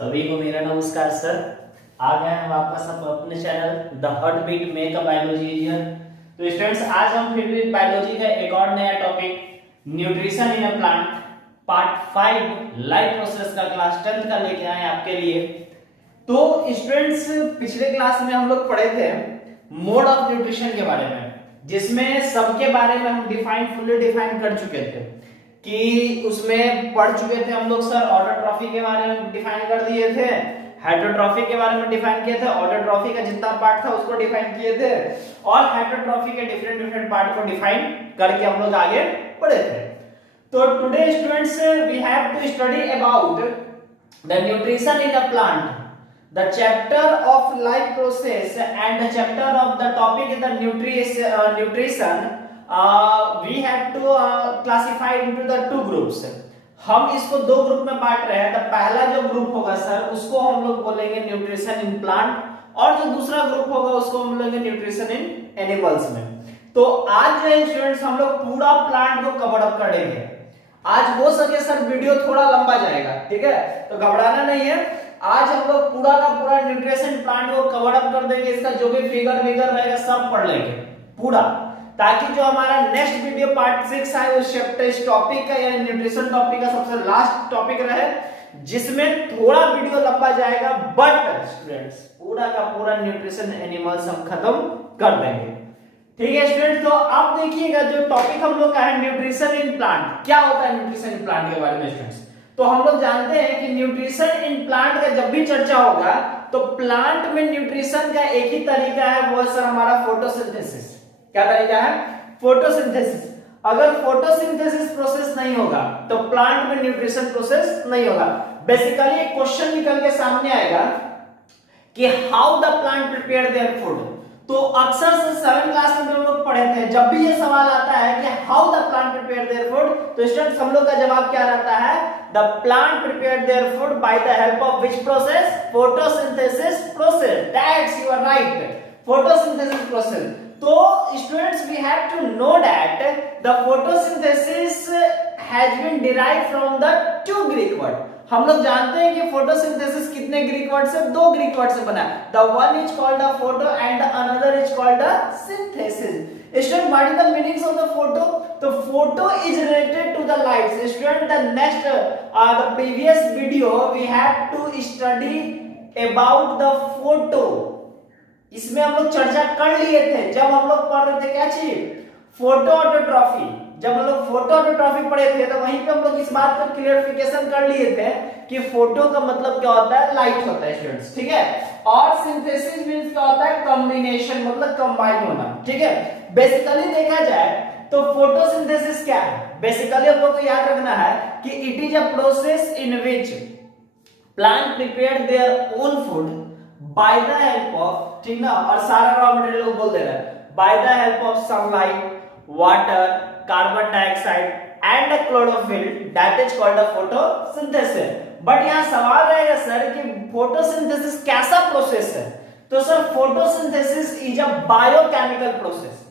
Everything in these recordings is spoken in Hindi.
सभी को मेरा नमस्कार सर। आ गए हम वापस अपने channel the heart beat make a biology easier. तो स्टूडेंट्स, आज हम फिर भी बायोलॉजी का एक और नया topic nutrition in a plant part 5 life process का क्लास 10 का लेके आए आपके लिए। तो स्टूडेंट्स, पिछले क्लास में हम लोग पढ़े थे मोड ऑफ न्यूट्रिशन के बारे में, जिसमें सबके बारे में हम फुल्ली डिफाइन कर चुके थे कि उसमें पढ़ चुके थे हम लोग सर। ऑटोट्रॉफी के बारे में डिफाइन कर दिए थे, हेटरोट्रॉफी के बारे में डिफाइन किए थे, ऑटोट्रॉफी का जितना पार्ट था उसको डिफाइन किए थे, और हेटरोट्रॉफी के डिफरेंट पार्ट को डिफाइन करके हम लोग आगे बढ़े थे। तो today students we have to study about the nutrition in a plant, the chapter of life process and the chapter of the topic is the nutrition. We have to classify into the two groups. हम इसको दो ग्रुप में बांट रहे हैं। तो पहला जो ग्रुप होगा सर उसको हम लोग बोलेंगे न्यूट्रिशन इन प्लांट, और जो दूसरा ग्रुप होगा उसको हम बोलेंगे न्यूट्रिशन इन एनिमल्स में। तो आज जो स्टूडेंट्स हम लोग पूरा प्लांट को कवर अप करेंगे। आज हो सके सर वीडियो थोड़ा लंबा जाएगा, ठीक है, तो घबराना नहीं है। आज हम लोग पूरा का पूरा न्यूट्रिशन प्लांट को कवर अप कर देंगे। इसका जो भी फिगर रहेगा सब पढ़ लेंगे पूरा, ताकि जो हमारा नेक्स्ट वीडियो पार्ट 6 है उस चैप्टर इस टॉपिक का या न्यूट्रिशन टॉपिक का सबसे लास्ट टॉपिक रहे, जिसमें थोड़ा वीडियो लंबा जाएगा, बट स्टूडेंट्स पूरा का पूरा न्यूट्रिशन एनिमल्स हम खत्म कर देंगे। ठीक है स्टूडेंट्स, तो अब देखिएगा जो टॉपिक हम लोग का है न्यूट्रिशन इन प्लांट। क्या होता है न्यूट्रिशन इन प्लांट के बारे में स्टूडेंट्स? तो हम लोग जानते हैं कि न्यूट्रिशन इन प्लांट का जब भी चर्चा होगा तो प्लांट में न्यूट्रिशन का एक ही तरीका है, वो सर हमारा फोटोसिंथेसिस। क्या तरीका है? फोटोसिंथेसिस। अगर फोटोसिंथेसिस प्रोसेस नहीं होगा तो प्लांट में न्यूट्रिशन प्रोसेस नहीं होगा। बेसिकली एक क्वेश्चन निकल के सामने आएगा कि how the plant prepare their food. तो अक्सर से 7th क्लास में हम लोग पढ़े थे, जब भी ये सवाल आता है कि how the plant prepare their food, तो स्टूडेंट्स हम लोग का जवाब क्या रहता है? The plant prepare their food by the help of which process? Photosynthesis process. That's you are right, photosynthesis process. तो students we have to know that the photosynthesis has been derived from the two Greek word. हम लोग जानते हैं कि फोटोसिंथेसिस कितने ग्रीक वर्ड से? 2 ग्रीक वर्ड से बना है। The one is called the photo and the another is called the synthesis. Student, what is the meanings of the photo? तो photo is related to the light. Student, the next the previous video we have to study about the photo. इसमें हम लोग चर्चा कर लिए थे जब हम लोग पढ़ रहे थे क्या चीज? Photo autotrophy. जब हम लोग फोटो ऑटोट्रॉफी पढ़े थे तो वहीं पे हम लोग इस बात का क्लियरिफिकेशन कर लिए थे कि फोटो का मतलब क्या होता है? लाइट होता है स्टूडेंट्स, ठीक है। और सिंथेसिस मींस क्या होता है? कॉम्बिनेशन, मतलब कंबाइन होना, ठीक है। बेसिकली देखा जाए तो फोटोसिंथेसिस क्या है? बेसिकली हम लोग को याद रखना है कि it is a process in which plant prepare their own food by the help of, ठीक ना, और सारा रॉ मटेरियल को बोल दे रहा है, bye the help of sunlight, water, carbon dioxide and chlorophyll, that is called a photosynthesis. But यहां सवाल रहेगा सर कि फोटोसिंथेसिस कैसा प्रोसेस है? तो sir photosynthesis is a biochemical process.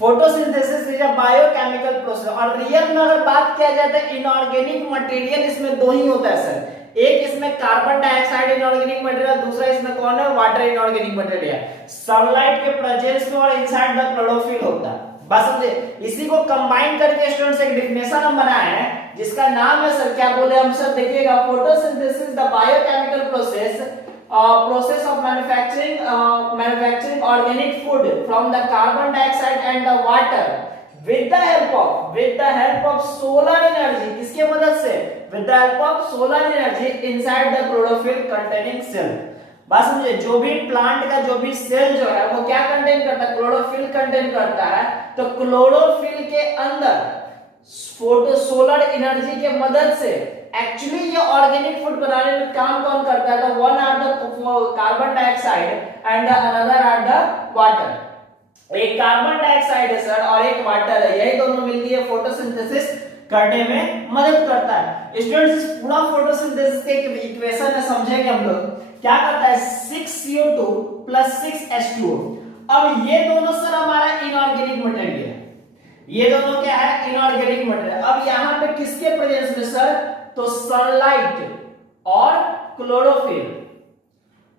Photosynthesis is a biochemical process. और रियल में अगर बात किया जाए तो इनऑर्गेनिक मटेरियल इसमें 2 ही होता है सर। एक इसमें कार्बन डाइऑक्साइड इनऑर्गेनिक मटेरियल, दूसरा इसमें कौन है? Water inorganic material. सनलाइट के प्रेजेंस में और इनसाइड द क्लोरोफिल होता है। बस समझे? इसी को कंबाइन करके स्टूडेंट्स एक डेफिनेशन हम बनाए हैं जिसका नाम है सर, क्या बोले हम सर? देखिएगा, photosynthesis the biochemical process process of manufacturing organic food from the carbon dioxide and the water with the help of solar energy। किसके मदद से? with the help of solar energy inside the chlorophyll containing cell। बात समझे? जो भी प्लांट का जो भी सेल जो है वो क्या कंटेन करता है? क्लोरोफिल कंटेन करता है। तो क्लोरोफिल के अंदर फोटो सोलर एनर्जी के मदद से एक्चुअली ये ऑर्गेनिक फूड बनाने में काम कौन करता है? तो one are the carbon dioxide and another are the water. एक कार्बन डाइऑक्साइड है सर और एक वाटर है, यही दोनों मिलकर ये फोटोसिंथेसिस करने में मदद करता है। स्टूडेंट्स, पूरा फोटोसिंथेसिस के इक्वेशन है, समझेंगे हम लोग। क्या करता है? 6CO2 + 6H2O। अब ये दोनों सर हमारा इनऑर्गेनिक मटेरियल है। ये दोनों क्या है? Inorganic material. अब यहां पे किसके प्रेजेंस में सर? तो सनलाइट और क्लोरोफिल,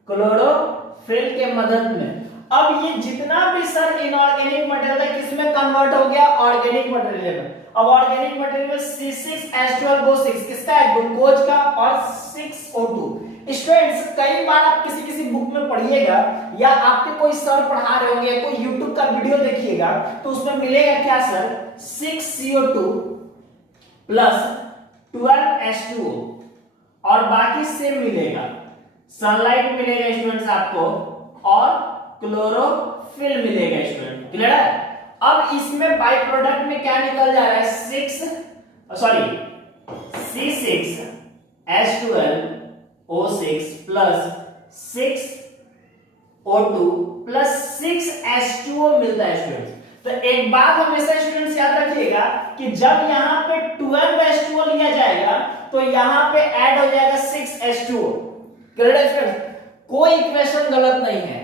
क्लोरोफिल के मदद में। अब ये जितना भी सर इनऑर्गेनिक मटेरियल है किसमें कन्वर्ट हो गया, ऑर्गेनिक मटेरियल में। अब ऑर्गेनिक मटेरियल में C6H12O6 किसका है, ग्लूकोज का, और 6O2। स्टूडेंट्स कई बार आप किसी बुक में पढ़िएगा या आपके कोई सर पढ़ा रहे होंगे, कोई YouTube का वीडियो देखिएगा तो उसमें मिलेगा क्या सर, 6CO2 प्लस 12H2O और बाकी सेम मिलेगा, सनलाइट मिलेगा स्टूडेंट्स आपको और क्लोरोफिल मिलेगा स्टूडेंट, क्लियर है। अब इसमें बाय प्रोडक्ट में क्या निकल जा रहा है, C6H12O6 plus 6O2 plus 6H2O मिलता है स्टूडेंट्स। तो एक बात हमेशा स्टूडेंट्स याद रखिएगा कि जब यहाँ पे 12H2O लिया जाएगा तो यहाँ पे ऐड हो जाएगा 6H2O, क्लियर है स्टूडेंट्स। कोई इक्वेशन गलत नहीं है,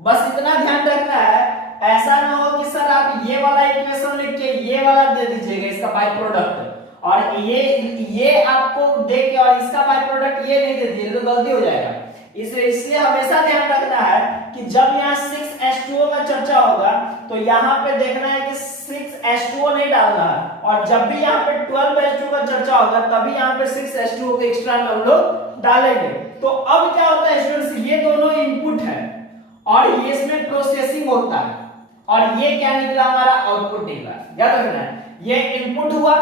बस इतना ध्यान रखना है ऐसा ना हो कि सर आप ये वाला इक्वेशन लिख के ये वाला दे दीजिएगा इसका बाय प्रोडक्ट, और ये आपको देख के और इसका बाय प्रोडक्ट ये नहीं दे दिए तो गलती हो जाएगा। इसलिए हमेशा ध्यान रखना है कि जब यहाँ 6H2O का चर्चा होगा तो यहाँ पे देखना है कि 6H2O नहीं डालना है, और जब भी यहाँ पे 12H2O का चर्चा होगा तभी यहाँ पे 6H2O के एक्स्ट्रा हम लोग डालेंगे। तो अब क्या होता है स्टूडेंट्स, ये दोनों इनपुट है और ये इसमें प्रोसेसिंग होता है और ये क्या निकला, हमारा आउटपुट निकला। याद रखना है ये इनपुट हुआ,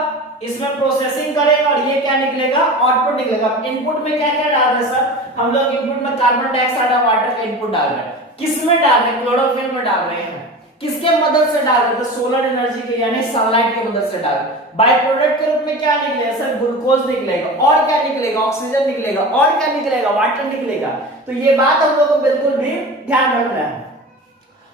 इसमें प्रोसेसिंग करेगा और ये क्या निकलेगा, आउटपुट निकलेगा। इनपुट में क्या क्या डाल रहे हैं सर, हम लोग इनपुट में कार्बन डाइऑक्साइड और वाटर का इनपुट डाल रहे हैं। किस में डाल रहे हैं, क्लोरोफिल में डाल रहे हैं। किसके मदद से डाल रहे हैं, तो सोलर एनर्जी के यानी सनलाइट की मदद से डाल रहे हैं। बाय प्रोडक्ट के रूप में क्या निकलेगा सर, ग्लूकोज निकलेगा, और क्या निकलेगा, ऑक्सीजन निकलेगा, और क्या निकलेगा, वाटर निकलेगा। तो ये बात हम लोग को बिल्कुल भी ध्यान रखना है।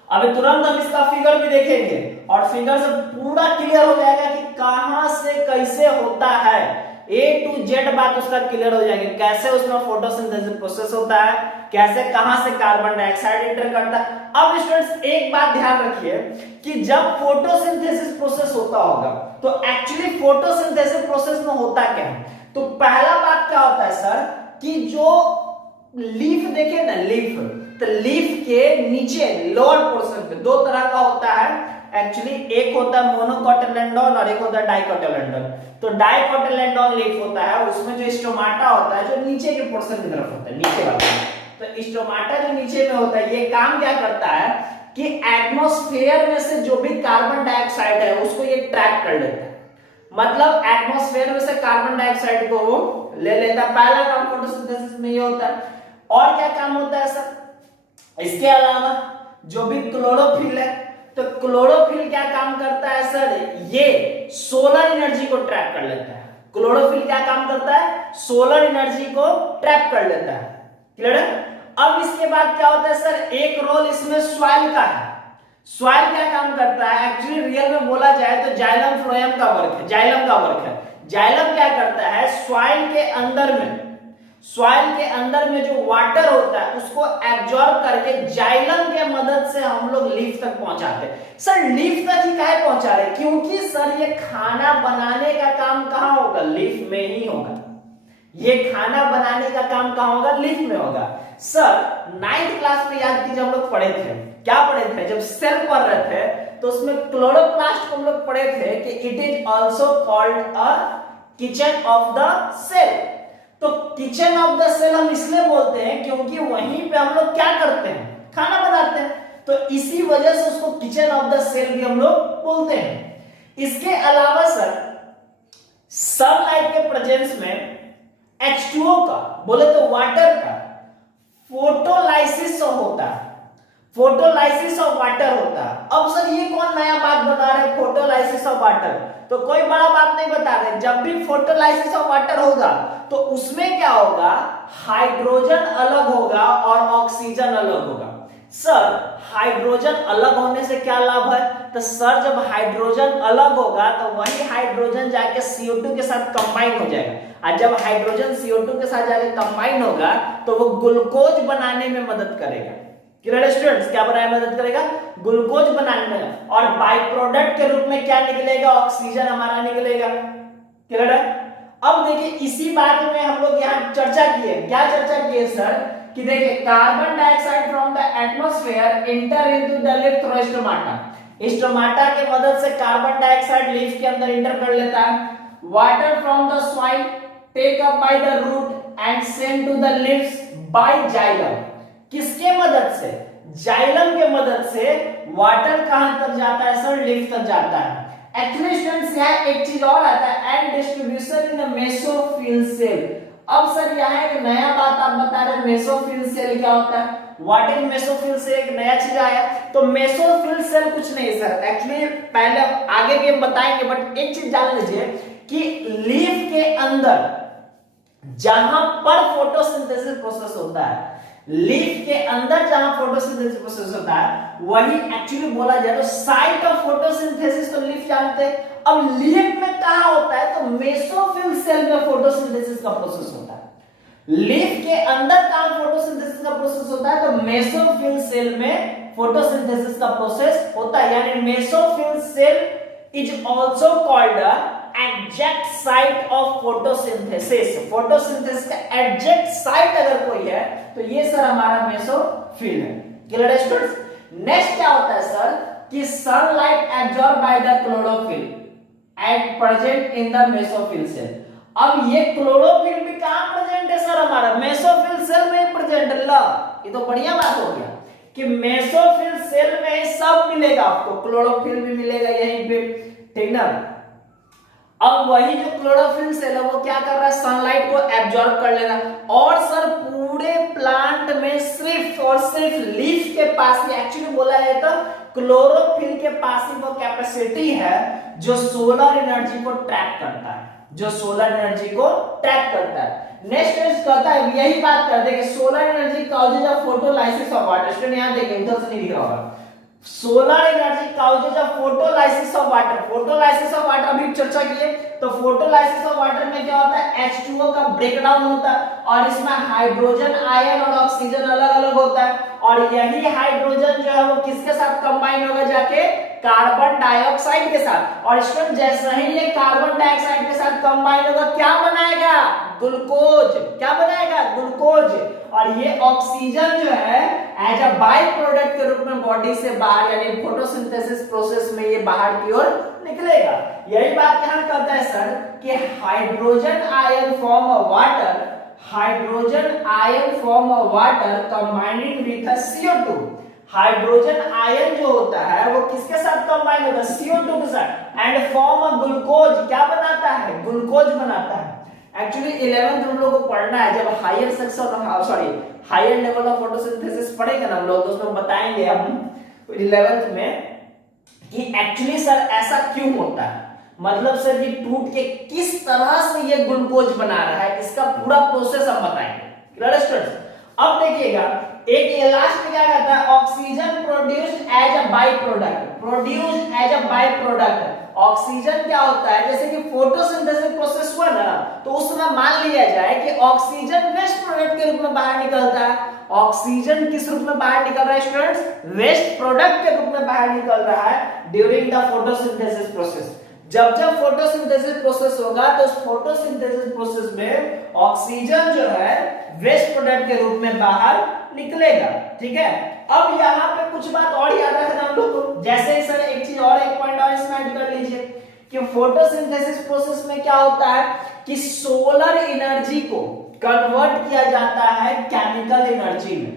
अभी तुरंत हम इसका फिगर भी देखेंगे और फिगर से पूरा क्लियर हो जाएगा कि कहां से कैसे होता है, A to Z बात उसका क्लियर हो जाएगी, कैसे उसमें फोटोसिंथेसिस प्रोसेस होता है, कैसे कहां से कार्बन डाइऑक्साइड एंटर करता है। अब स्टूडेंट्स एक बात ध्यान रखिए कि जब फोटोसिंथेसिस प्रोसेस होता होगा तो एक्चुअली फोटोसिंथेसिस प्रोसेस में होता क्या है, तो पहला बात क्या होता है सर कि जो लीफ देखे ना, लीफ, तो लीफ के नीचे लोअर पोर्शन पे दो तरह का होता है एक्चुअली, एक होता है मोनोकोटिलेडोन और एक होता है डाइकोटिलेडोन। तो डाइकोटिलेडोन लीफ होता है, उसमें जो स्टोमाटा होता है जो नीचे के पोर्शन की तरफ होता है, नीचे वाला। तो स्टोमाटा जो नीचे में होता है ये काम क्या करता है कि एटमॉस्फेयर में से जो भी कार्बन डाइऑक्साइड है उसको ये ट्रैप कर लेता है, मतलब एटमॉस्फेयर में से कार्बन डाइऑक्साइड को वो ले लेता है। पहला काम फोटोसिंथेसिस में ये होता है। और क्या काम होता है सर, इसके अलावा जो भी क्लोरोफिल है, तो क्लोरोफिल क्या काम करता है सर, ये सोलर एनर्जी को ट्रैप कर लेता है। क्लोरोफिल क्या काम करता है, सोलर एनर्जी को ट्रैप कर लेता है, क्लियर है। अब इसके बाद क्या होता है सर, एक रोल इसमें सॉइल का है। सॉइल क्या काम करता है, एक्चुअली रियल में बोला जाए तो जाइलम फ्लोएम का वर्क है, जाइलम का वर्क है। जाइलम क्या करता है, सॉइल के अंदर में, सॉइल के अंदर में जो वाटर होता है उसको एब्जॉर्ब करके जाइलम के मदद से हम लोग लीफ तक पहुंचाते हैं। सर लीफ तक ही काहे पहुंचा रहे, क्योंकि सर ये खाना बनाने का काम कहां होगा, लीफ में ही होगा। ये खाना बनाने का काम कहां होगा, लीफ में होगा। सर 9th क्लास में याद कीजिए हम लोग पढ़े थे, क्या पढ़े थे, जब सेल पढ़ रहे थे तो उसमें क्लोरोप्लास्ट को हम लोग पढ़े थे कि it is also called a kitchen of the cell. तो किचन ऑफ द सेल हम इसलिए बोलते हैं क्योंकि वहीं पे हम लोग क्या करते हैं, खाना बनाते हैं, तो इसी वजह से उसको किचन ऑफ द सेल भी हम लोग बोलते हैं। इसके अलावा सर सनलाइट के प्रेजेंस में H2O का, बोले तो वाटर का फोटोलाइसिस होता है, फोटोलाइसिस ऑफ वाटर होता है। अब सर ये कौन नया बात बता रहे हैं, फोटोलाइसिस ऑफ वाटर, तो कोई बड़ा बात नहीं बता रहे। जब भी फोटोलाइसिस ऑफ वाटर होगा तो उसमें क्या होगा, हाइड्रोजन अलग होगा और ऑक्सीजन अलग होगा। सर हाइड्रोजन अलग होने से क्या लाभ है, तो सर जब हाइड्रोजन अलग होगा तो वही हाइड्रोजन जाके CO2 के साथ कंबाइन हो जाएगा, और जब हाइड्रोजन CO2 के साथ जाके कंबाइन होगा तो वो ग्लूकोज बनाने में मदद करेगा। क्लियर स्टूडेंट्स, क्या बनाने में मदद करेगा, ग्लूकोज बनाने में, और बाय प्रोडक्ट के रूप में क्या निकलेगा, ऑक्सीजन हमारा निकलेगा। क्लियर है। अब देखिए इसी बात में हम लोग यहाँ चर्चा किए, क्या चर्चा किए सर, कि देखिए carbon dioxide from the atmosphere enter into the leaf through stomata, stomata के मदद से कार्बन डाइऑक्साइड लीफ के अंदर इंटर कर लेता है, water from the soil take up by the root and send to the leaves by xylem, किसके मदद से, जाइलम के मदद से वाटर कहां तक जाता है सर, लीफ तक जाता है। एक्चुअली स्टूडेंट्स यहाँ एक चीज और आता है, and distribution in mesophyll cell. अब सर यहाँ एक नया बात आप बता रहे हैं, मेसोफिल सेल क्या होता है, व्हाट इज मेसोफिल सेल, एक नया चीज आया। तो मेसोफिल सेल कुछ नहीं सर, एक्चुअली पहले आगे भी हम बताएंगे, बट एक चीज जान लीजिए कि लीफ के अंदर जहां पर फोटोसिंथेसिस प्रोसेस होता है, लीफ के अंदर जहां फोटोसिंथेसिस प्रोसेस होता है वही एक्चुअली बोला जाए तो साइट ऑफ फोटोसिंथेसिस, तो लीफ जानते हैं। अब लीफ में कहां होता है, तो मेसोफिल सेल में फोटोसिंथेसिस का प्रोसेस होता है। लीफ के अंदर कहां फोटोसिंथेसिस का प्रोसेस होता है, तो मेसोफिल सेल में फोटोसिंथेसिस का प्रोसेस होता है। यानी mesophyll cell is also called exact site of photosynthesis. Photosynthesis का एग्जैक्ट साइट अगर कोई है तो ये सर हमारा मेसोफिल है। क्लियर है स्टूडेंट्स? नेक्स्ट क्या होता है सर, कि sunlight absorb by the chlorophyll at present in the mesophyll cell. अब ये क्लोरोफिल भी कहां प्रेजेंट है सर, हमारा मेसोफिल सेल में प्रेजेंट है। ला ये तो बढ़िया बात हो गया कि मेसोफिल सेल में सब मिलेगा आपको, क्लोरोफिल भी मिलेगा यहीं पे, ठीक ना। अब वही जो क्लोरोफिल सेल है वो क्या कर रहा है, सनलाइट को एब्जॉर्ब कर लेना। और सर पूरे प्लांट में सिर्फ और सिर्फ लीफ के पास ही, एक्चुअली बोला जाए तो क्लोरोफिल के पास ही वो कैपेसिटी है जो सोलर एनर्जी को ट्रैप करता है, जो सोलर एनर्जी को ट्रैप करता है। नेक्स्ट कहता है, यही बात करते हैं कि solar energy causes of photolysis of water. Student यहां देखिए, उधर से नहीं दिख रहा होगा, solar energy causes of photolysis of water. Photolysis of water अभी चर्चा किए, तो फोटोलाइसिस ऑफ वाटर में क्या होता है, H2O का ब्रेकडाउन होता है और इसमें हाइड्रोजन आयन और ऑक्सीजन अलग अलग होता है, और यही हाइड्रोजन जो है वो किसके साथ कंबाइन होगा, जाके कार्बन डाइऑक्साइड के साथ। और स्टूडेंट जैसे ही ये कार्बन डाइऑक्साइड के साथ कंबाइन होगा क्या बनाएगा, ग्लूकोज। क्या बनाएगा, ग्लूकोज। और ये ऑक्सीजन जो है एज अ बाय प्रोडक्ट के रूप में बॉडी से बाहर, यानी फोटोसिंथेसिस प्रोसेस में ये बाहर की ओर निकलेगा। यही बात यहां कहता है सर कि hydrogen ion form of water, hydrogen ion form of water combining with CO2। Hydrogen ion जो होता है वो किसके साथ कंबाइन होता है, CO2 के साथ, एंड फॉर्म ऑफ ग्लूकोज। क्या बनाता है, ग्लूकोज बनाता है। एक्चुअली 11th हम लोग को पढ़ना है, जब higher section higher level of photosynthesis पढ़ेंगे ना हम लोग, तो उसमें बताएंगे हम 11th में कि एक्चुअली सर ऐसा क्यों होता है, मतलब सर ये टूट के किस तरह से ये ग्लूकोज बना रहा है, इसका पूरा प्रोसेस हम बताएंगे। Clear students? अब देखिएगा एक ये लास्ट में क्या कहता है, oxygen produced as a by product, produced as a by product. Oxygen क्या होता है, जैसे कि फोटोसिंथेसिस प्रोसेस हुआ ना, तो उसमें मान लिया जाए कि ऑक्सीजन वेस्ट प्रोडक्ट के रूप में बाहर निकलता है। ऑक्सीजन किस रूप में बाहर निकल रहा है स्टूडेंट्स, वेस्ट प्रोडक्ट के रूप में बाहर निकल रहा है ड्यूरिंग द फोटोसिंथेसिस प्रोसेस। जब जब फोटोसिंथेसिस प्रोसेस होगा तो उस फोटोसिंथेसिस प्रोसेस में ऑक्सीजन जो है वेस्ट प्रोडक्ट के रूप में बाहर निकलेगा। ठीक है, अब यहाँ पे कुछ बात और याद रखना हम लोग को, जैसे सर एक चीज और, एक पॉइंट और इसमें ऐड कर लीजिए कि फोटोसिंथेसिस प्रोसेस में क्या होता है कि सोलर एनर्जी को कन्वर्ट किया जाता है केमिकल एनर्जी में।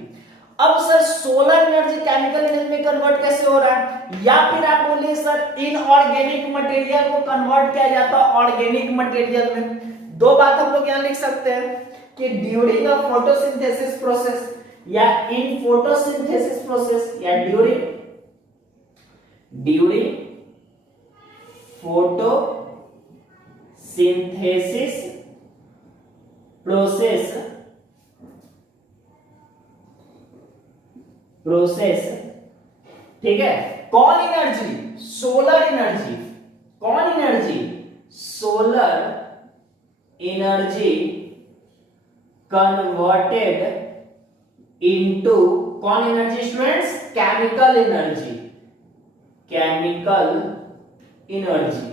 अब sir solar energy chemical energy में कन्वर्ट कैसे हो रहा है, या फिर आप बोलिए सर इनऑर्गेनिक मटेरियल को कन्वर्ट किया जाता है ऑर्गेनिक मटेरियल में। दो बात हम लोग यहां लिख सकते हैं कि ड्यूरिंग द फोटोसिंथेसिस प्रोसेस या इन फोटोसिंथेसिस प्रोसेस या ड्यूरिंग फोटोसिंथेसिस प्रोसेस, ठीक है, कौन एनर्जी, सोलर एनर्जी, कौन energy, solar energy converted into कौन energy students, chemical energy, chemical energy,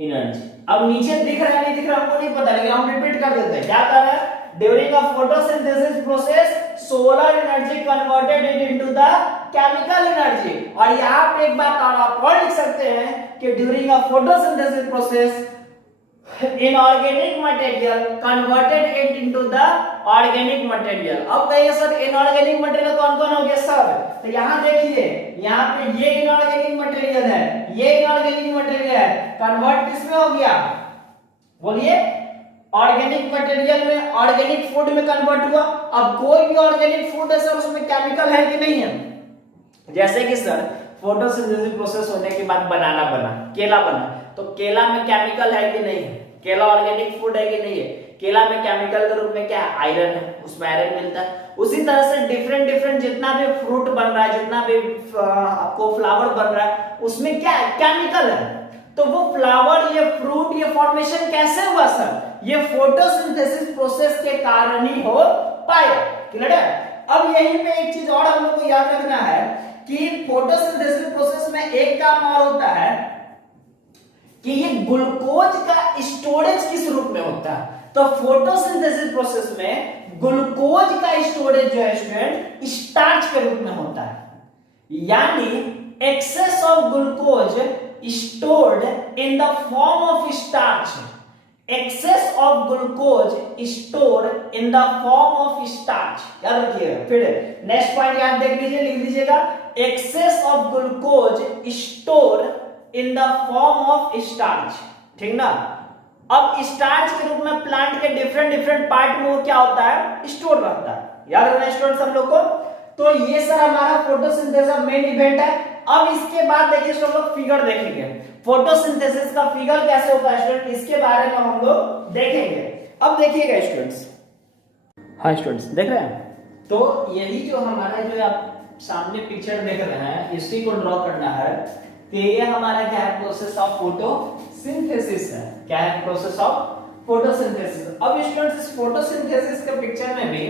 energy. अब नीचे दिख रहा है नहीं दिख रहा हमको नहीं पता, लेकिन हम रिपीट कर देते हैं। क्या कर रहा है? During a photosynthesis process solar energy converted into the chemical energy. और यहाँ पे एक बात आप और लिख सकते हैं कि during a photosynthesis process inorganic material converted it into the organic material. अब कहिए सर इनऑर्गेनिक मटेरियल कौन कौन हो गया सब? तो यहाँ देखिए, यहाँ पे ये इनऑर्गेनिक मटेरियल है, ये इनऑर्गेनिक मटेरियल है, कन्वर्ट किसमें हो गया? बोलिए, ऑर्गेनिक मटेरियल में, ऑर्गेनिक फूड में कन्वर्ट हुआ। अब कोई भी ऑर्गेनिक फूड है सर उसमें केमिकल है कि नहीं है? जैसे कि सर फोटोसिंथेसिस प्रोसेस होने के बाद बनाना बना, केला बना, तो केला में केमिकल है कि नहीं है? केला ऑर्गेनिक फूड है कि नहीं है? केला में केमिकल के रूप में क्या है? आयरन है, उसमें आयरन मिलता है। उसी तरह से डिफरेंट जितना भी फ्रूट बन रहा है, जितना भी आपको फ्लावर बन रहा है, उसमें क्या है? केमिकल है। तो वो फ्लावर, ये फ्रूट, ये फॉर्मेशन कैसे हुआ सर? ये फोटोसिंथेसिस प्रोसेस के कारण ही हो पाया। क्लियर है? अब यहीं पे एक चीज और हम लोग को याद रखना है कि फोटोसिंथेसिस प्रोसेस में एक काम और होता है कि ये ग्लूकोज का स्टोरेज किस रूप में होता है। तो फोटोसिंथेसिस प्रोसेस में ग्लूकोज का स्टोरेज जो है स्टूडेंट स्टार्च के रूप में होता है, यानी excess of glucose stored in the form of starch, excess of glucose stored in the form of starch। याद रखिएगा। फिर नेक्स्ट पॉइंट यहां देख लीजिए, लिख लीजिएगा, excess of glucose stored in the form of starch। ठीक ना? अब स्टार्च के रूप में प्लांट के डिफरेंट पार्ट में वो क्या होता है? स्टोर रहता है। याद रखना स्टूडेंट्स हम लोग को। तो ये सर हमारा फोटोसिंथेसिस मेन इवेंट है। अब इसके बाद देखिए हम लोग फिगर देखेंगे, फोटोसिंथेसिस का फिगर कैसे होता है स्टूडेंट, इसके बारे में हम लोग देखेंगे। अब देखिएगा स्टूडेंट्स, हाँ स्टूडेंट्स देख रहे हैं? तो यही जो हमारा जो आप सामने पिक्चर देख रहे हैं, इसी को ड्रॉ करना है। तो ये हमारा क्या है? प्रोसेस ऑफ फोटोसिंथेसिस है। क्या है? Process of photosynthesis. अब स्टूडेंट्स इस फोटोसिंथेसिस के पिक्चर में भी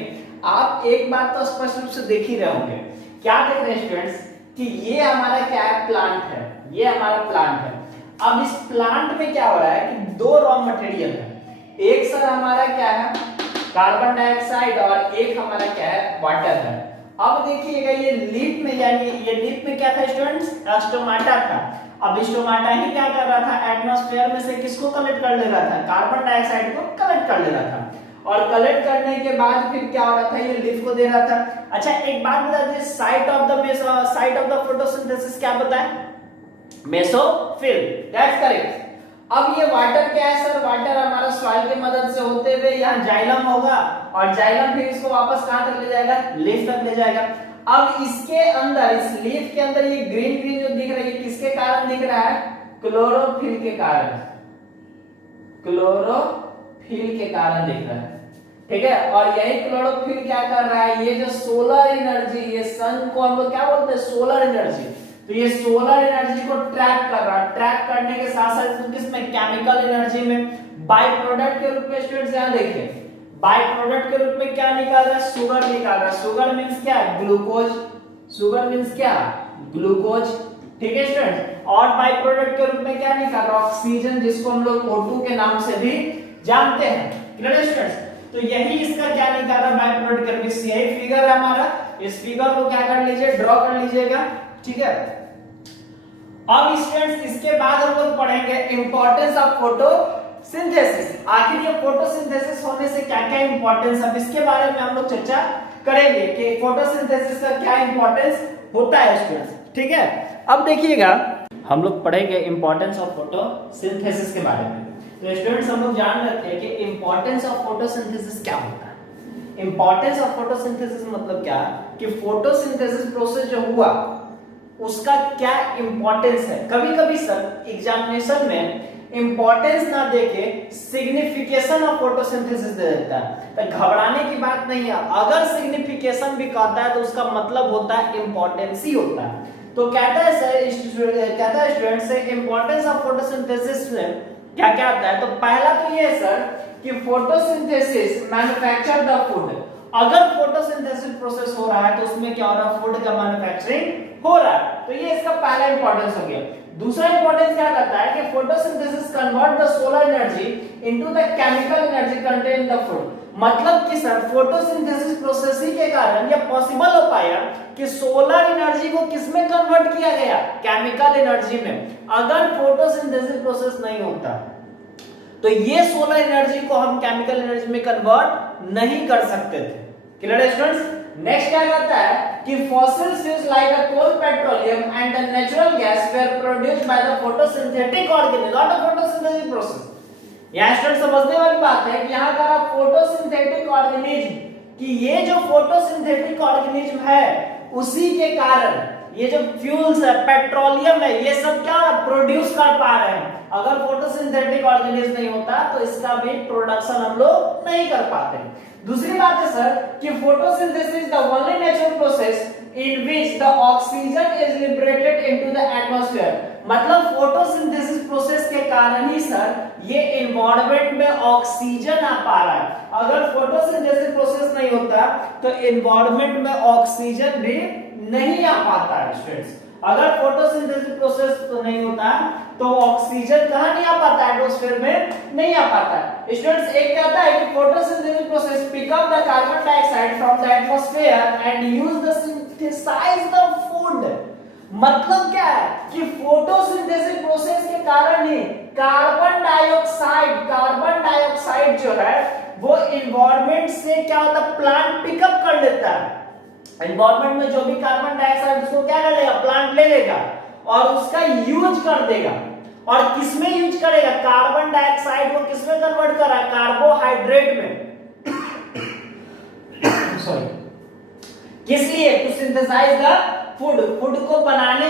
आप एक बात तो स्पष्ट रूप से देख ही रहे होंगे। क्या देख रहे हैं स्टूडेंट्स कि ये हमारा क्या है? प्लांट है, ये हमारा प्लांट है। अब इस प्लांट में क्या हो रहा है कि दो रॉ मटेरियल है, एक सर हमारा क्या है? कार्बन डाइऑक्साइड, और एक हमारा क्या है? वाटर है। अब देखिएगा ये लीफ में, यानी ये लीफ में क्या था स्टूडेंट्स? स्टोमाटा था। अब स्टोमाटा ही क्या कर रहा था? एटमॉस्फेयर में से किसको कलेक्ट कर ले रहा था? कार्बन डाइऑक्साइड को कलेक्ट कर ले रहा था। और कलेक्ट करने के बाद फिर क्या हो रहा था? ये लीफ को दे रहा था। अच्छा एक बात बता दीजिए, साइट ऑफ द फोटोसिंथेसिस क्या बताए? मेसोफिल। That's correct. अब ये वाटर क्या है सर? वाटर हमारा सॉइल की मदद से होते हुए यहाँ जाइलम होगा, और जाइलम फिर इसको वापस कहां तक ले जाएगा? लीफ तक ले जाएगा। अब इसके अंदर, इस लीफ के अंदर ये ग्रीन जो दिख रही है, किसके कारण दिख रहा है? क्लोरोफिल के कारण, क्लोरोफिल के कारण दिख रहा है। ठीक है? और यही क्लोरोफिल क्या कर रहा है? ये जो सोलर एनर्जी, ये सन को हम लोग क्या बोलते हैं? Solar energy. तो ये सोलर एनर्जी को ट्रैक कर रहा है। ट्रैक करने के साथ साथ किसमें? केमिकल एनर्जी में, बाय प्रोडक्ट के रूप में। स्टूडेंट्स यहां देखिए, बाय प्रोडक्ट के रूप में क्या निकाल रहा है? शुगर निकाल रहा है। शुगर मींस क्या? ग्लूकोज। शुगर मींस क्या? ग्लूकोज। ठीक है स्टूडेंट? और बाय प्रोडक्ट के रूप में क्या निकाल रहा है? ऑक्सीजन, जिसको हम लोग O2 के नाम से भी जानते हैं। क्लियर है स्टूडेंट्स? तो यही इसका क्या निकाल रहा है? बाय प्रोडक्ट के रूप में। यही फिगर है हमारा। इस फिगर को क्या कर लीजिए? ड्रॉ कर लीजिएगा। ठीक है? अब स्टूडेंट्स इसके बाद हम लोग पढ़ेंगे इंपॉर्टेंस ऑफ फोटोसिंथेसिस। आखिर ये फोटोसिंथेसिस होने से क्या क्या इंपॉर्टेंस है, इसके बारे में हम लोग चर्चा करेंगे कि फोटोसिंथेसिस का क्या इंपॉर्टेंस होता है स्टूडेंट्स। ठीक है? अब देखिएगा हम लोग पढ़ेंगे इंपॉर्टेंस ऑफ फोटोसिंथेसिस के बारे में। तो स्टूडेंट्स हम लोग जान लेते हैं कि इंपॉर्टेंस ऑफ फोटोसिंथेसिस क्या होता है। इंपॉर्टेंस ऑफ फोटोसिंथेसिस मतलब क्या कि फोटोसिंथेसिस प्रोसेस जो हुआ उसका क्या इंपॉर्टेंस है। कभी कभी सर एग्जामिनेशन में इंपॉर्टेंस ना देके सिग्निफिकेशन ऑफ फोटोसिंथेसिस दे देता है। तो घबराने की बात नहीं है, अगर सिग्निफिकेशन भी कहता है तो उसका मतलब होता है इंपॉर्टेंस ही होता है। तो कहता है सर, स्टूडेंट से इंपॉर्टेंस ऑफ फोटोसिंथेसिस में क्या क्या आता है। तो पहला तो ये है सर कि फोटोसिंथेसिस मैन्युफैक्चर द फूड। अगर फोटोसिंथेसिस प्रोसेस हो रहा है तो उसमें क्या हो रहा है? फूड का मैन्युफैक्चरिंग हो रहा है। तो ये इसका पहला इंपॉर्टेंस हो गया। दूसरा इंपॉर्टेंस क्या करता है कि photosynthesis convert the solar energy into the chemical energy contain in the food. मतलब कि सर फोटोसिंथेसिस प्रोसेस के कारण यह पॉसिबल हो पाया कि सोलर एनर्जी को किसमें कन्वर्ट किया गया, केमिकल एनर्जी में। अगर फोटोसिंथेसिस प्रोसेस नहीं होता तो ये सोलर एनर्जी को हम केमिकल एनर्जी में कन्वर्ट नहीं कर सकते थे। क्लियर है स्टूडेंट्स? नेक्स्ट क्या कहता है कि fossil fuels like a coal, petroleum and the natural gas were produced by the photosynthetic organism, not a photosynthesis process. यहां स्टूडेंट समझने वाली बात है कि यहां का फोटोसिंथेटिक ऑर्गेनिज्म, कि ये जो फोटोसिंथेटिक ऑर्गेनिज्म है उसी के कारण ये जो फ्यूल्स है, पेट्रोलियम है, ये सब क्या प्रोड्यूस कर पा रहे हैं। अगर फोटोसिंथेटिक ऑर्गेनिज्म नहीं होता तो इसका भी प्रोडक्शन हम लोग नहीं कर पाते। दूसरी बात है सर कि photosynthesis is the only natural process in which the oxygen is liberated into the atmosphere. मतलब फोटोसिंथेसिस प्रोसेस के कारण ही सर ये एनवायरनमेंट में ऑक्सीजन आ पा रहा है। अगर फोटोसिंथेसिस प्रोसेस नहीं होता तो एनवायरनमेंट में ऑक्सीजन भी नहीं आ पाता है स्टूडेंट्स। अगर फोटोसिंथेसिस प्रोसेस तो नहीं होता तो ऑक्सीजन कहां नहीं आ पाता, एटमॉस्फेयर में नहीं आ पाता। स्टूडेंट्स एक कहता है कि photosynthesis process pick up the carbon dioxide from the atmosphere and use the synthesize the food. मतलब क्या है कि फोटोसिंथेसिस प्रोसेस के कारण ही कार्बन डाइऑक्साइड जो है वो एनवायरनमेंट से क्या होता है, प्लांट पिकअप कर लेता है। एनवायरनमेंट में जो भी कार्बन डाइऑक्साइड उसको क्या कर लेगा, प्लांट ले लेगा और उसका यूज कर देगा। और किसमें यूज करेगा, कार्बन डाइऑक्साइड को किसमें कन्वर्ट कर रहा है, कार्बोहाइड्रेट में। सॉरी, किस लिए, to synthesize the food, food को बनाने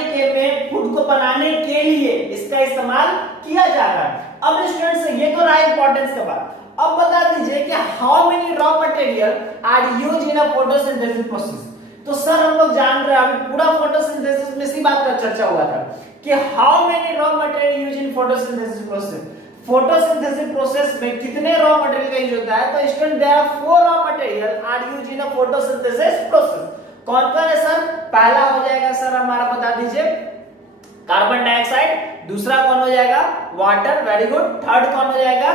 के लिए इसका इस्तेमाल किया जा रहा है। अब स्टूडेंट्स ये तो रहा इंपॉर्टेंस का बात। अब बता दीजिए कि how many raw material are used in a photosynthesis process. तो सर हम लोग जान रहे हैं, पूरा फोटोसिंथेसिस में इसी बात का चर्चा हुआ था कि how many raw material used in photosynthesis process. Photosynthesis process में कितने रॉ मटेरियल का यूज होता है, तो student there are 4 raw material are used in a photosynthesis process. कौन कौन है सर? पहला हो जाएगा सर हमारा, बता दीजिए, कार्बन डाइऑक्साइड। दूसरा कौन हो जाएगा, वाटर, वेरी गुड। थर्ड कौन हो जाएगा,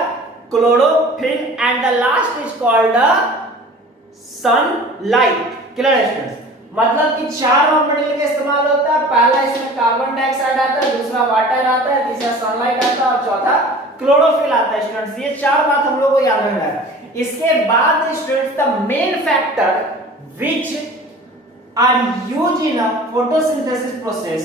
chlorophyll and the last is called sunlight. Clear है स्टूडेंट्स? मतलब कि 4 रॉ मटेरियल का इस्तेमाल होता है। पहला इसमें कार्बन डाइऑक्साइड आता है, दूसरा वाटर आता है, तीसरा सनलाइट आता है और चौथा क्लोरोफिल आता है। स्टूडेंट्स ये 4 बात हम लोग को याद रखना है। इसके बाद students the main factor which are used in a photosynthesis process,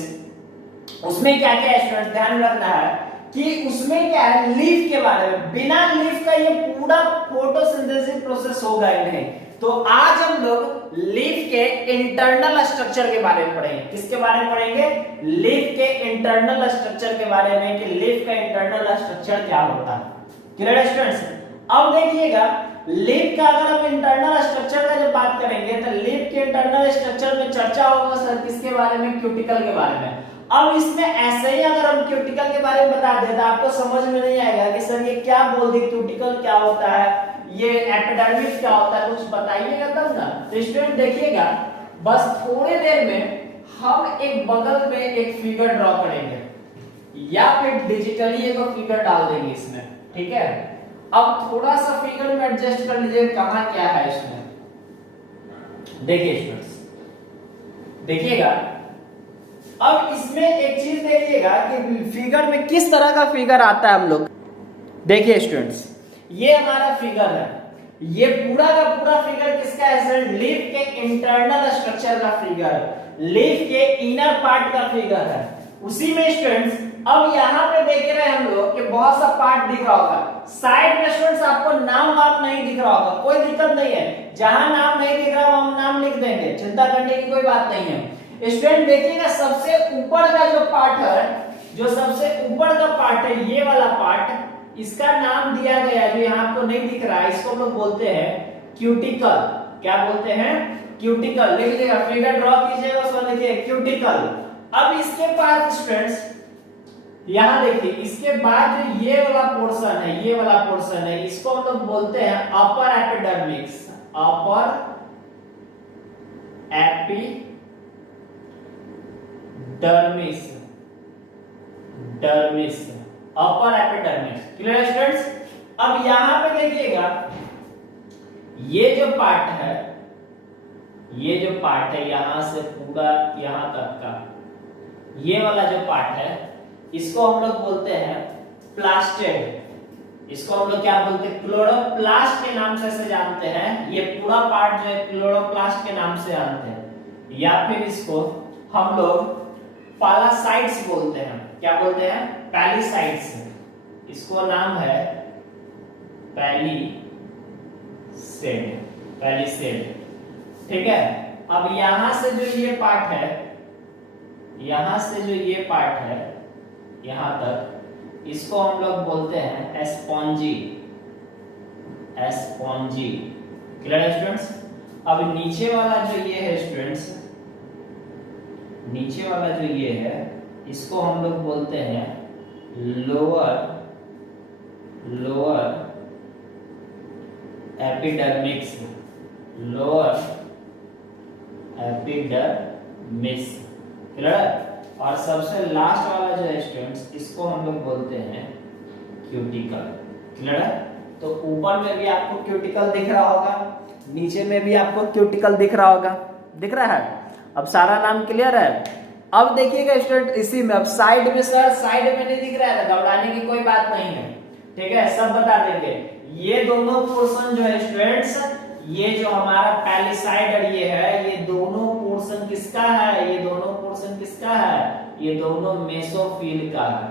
उसमें क्या क्या है स्टूडेंट्स ध्यान रखना है कि उसमें क्या है, लीफ के बारे में। बिना लीफ का ये पूरा फोटोसिंथेसिस प्रोसेस होगा ही नहीं। तो आज हम लोग लीफ के इंटरनल स्ट्रक्चर के बारे में पढ़ेंगे। किसके बारे में पढ़ेंगे, लीफ के इंटरनल स्ट्रक्चर के बारे में, कि लीफ का इंटरनल स्ट्रक्चर क्या होता है। क्लियर है स्टूडेंट्स? अब देखिएगा लीफ का अगर हम इंटरनल स्ट्रक्चर का जब बात करेंगे तो लीफ के इंटरनल स्ट्रक्चर में चर्चा होगा सर किसके बारे में, क्यूटिकल के बारे में। अब इसमें ऐसे ही अगर हम क्यूटिकल के बारे में बता दें तो आपको समझ में नहीं आएगा कि सर ये क्या बोल दी, क्यूटिकल क्या होता है, ये एपिडर्मिस क्या होता है, कुछ बताइएगा तब ना। तो स्टूडेंट देखिएगा, बस थोड़ी देर में हम एक बगल में एक फिगर ड्रॉ करेंगे या फिर डिजिटली एक फिगर डाल देंगे इसमें, ठीक है। अब थोड़ा सा फिगर में एडजस्ट कर लीजिए कहां क्या है इसमें। देखिए स्टूडेंट्स, देखिएगा अब इसमें एक चीज देखिएगा कि फिगर में किस तरह का फिगर आता है हम लोग। देखिए स्टूडेंट्स, ये हमारा फिगर है, ये पूरा का पूरा फिगर किसका है सर, लीफ के इंटरनल स्ट्रक्चर का फिगर, लीफ के इनर पार्ट का फिगर है। उसी में स्टूडेंट्स अब यहाँ पे देख रहे हैं हम लोग कि बहुत सा पार्ट दिख रहा होगा। साइड में स्टूडेंट्स आपको नाम वाम नहीं दिख रहा होगा, कोई दिक्कत नहीं है, जहां नाम नहीं दिख रहा हम नाम लिख देंगे, चिंता करने की कोई बात नहीं है। स्टूडेंट देखिएगा सबसे ऊपर का जो पार्ट है, जो सबसे ऊपर का पार्ट है, ये वाला पार्ट, इसका नाम दिया गया जो यहाँ आपको नहीं दिख रहा है, इसको हम लोग बोलते हैं क्यूटिकल। क्या बोलते हैं, क्यूटिकल। लिख लीजिएगा, फिगर ड्रॉ कीजिएगा, उसमें लिखिए क्यूटिकल। अब इसके बाद स्टूडेंट्स यहाँ देखिए, इसके बाद जो ये वाला पोर्शन है, ये वाला पोर्शन है, इसको हम लोग बोलते हैं upper epidermis. Upper epidermis, epidermis, upper epidermis. Clear students? अब यहां पे देखिएगा, ये जो पार्ट है, ये जो पार्ट है यहां से पूरा यहां तक का, ये वाला जो पार्ट है, इसको हम लोग बोलते हैं प्लास्टेड। इसको हम लोग क्या बोलते हैं? क्लोरोप्लास्ट के नाम से इसे जानते हैं। ये पूरा पार्ट जो है क्लोरोप्लास्ट के नाम से जानते हैं, या फिर इसको हम लोग पैलिसाइड्स बोलते हैं। क्या बोलते हैं? पैलिसाइड्स। इसको नाम है पैलिसेड, पैलिसेड। ठीक है। अब यहां से जो ये पार्ट है, यहां से जो ये पार्ट है यहां तक, इसको हम लोग बोलते हैं एस्पॉन्जी, एस्पॉन्जी। Clear students? अब नीचे वाला जो ये है स्टूडेंट्स, नीचे वाला जो ये है, इसको हम लोग बोलते हैं lower, lower epidermics, lower epidermis. Clear? और सबसे लास्ट वाला जो है स्टूडेंट्स, इसको हम लोग बोलते हैं क्यूटिकल। क्लियर? तो ऊपर में भी आपको क्यूटिकल दिख रहा होगा, नीचे में भी आपको क्यूटिकल दिख रहा होगा, दिख रहा है? अब सारा नाम क्लियर है? अब देखिएगा स्टूडेंट, इसी में अब साइड में, सर साइड में नहीं दिख रहा है, घबराने की कोई बात नहीं है। ठीक है, सब बता देंगे। ये दोनों पोर्शन जो है स्टूडेंट्स, ये जो हमारा पैलिसाइड और ये है, ये दोनों पोर्शन किसका है? ये दोनों पोर्शन किसका है? ये दोनों मेसोफिल का है,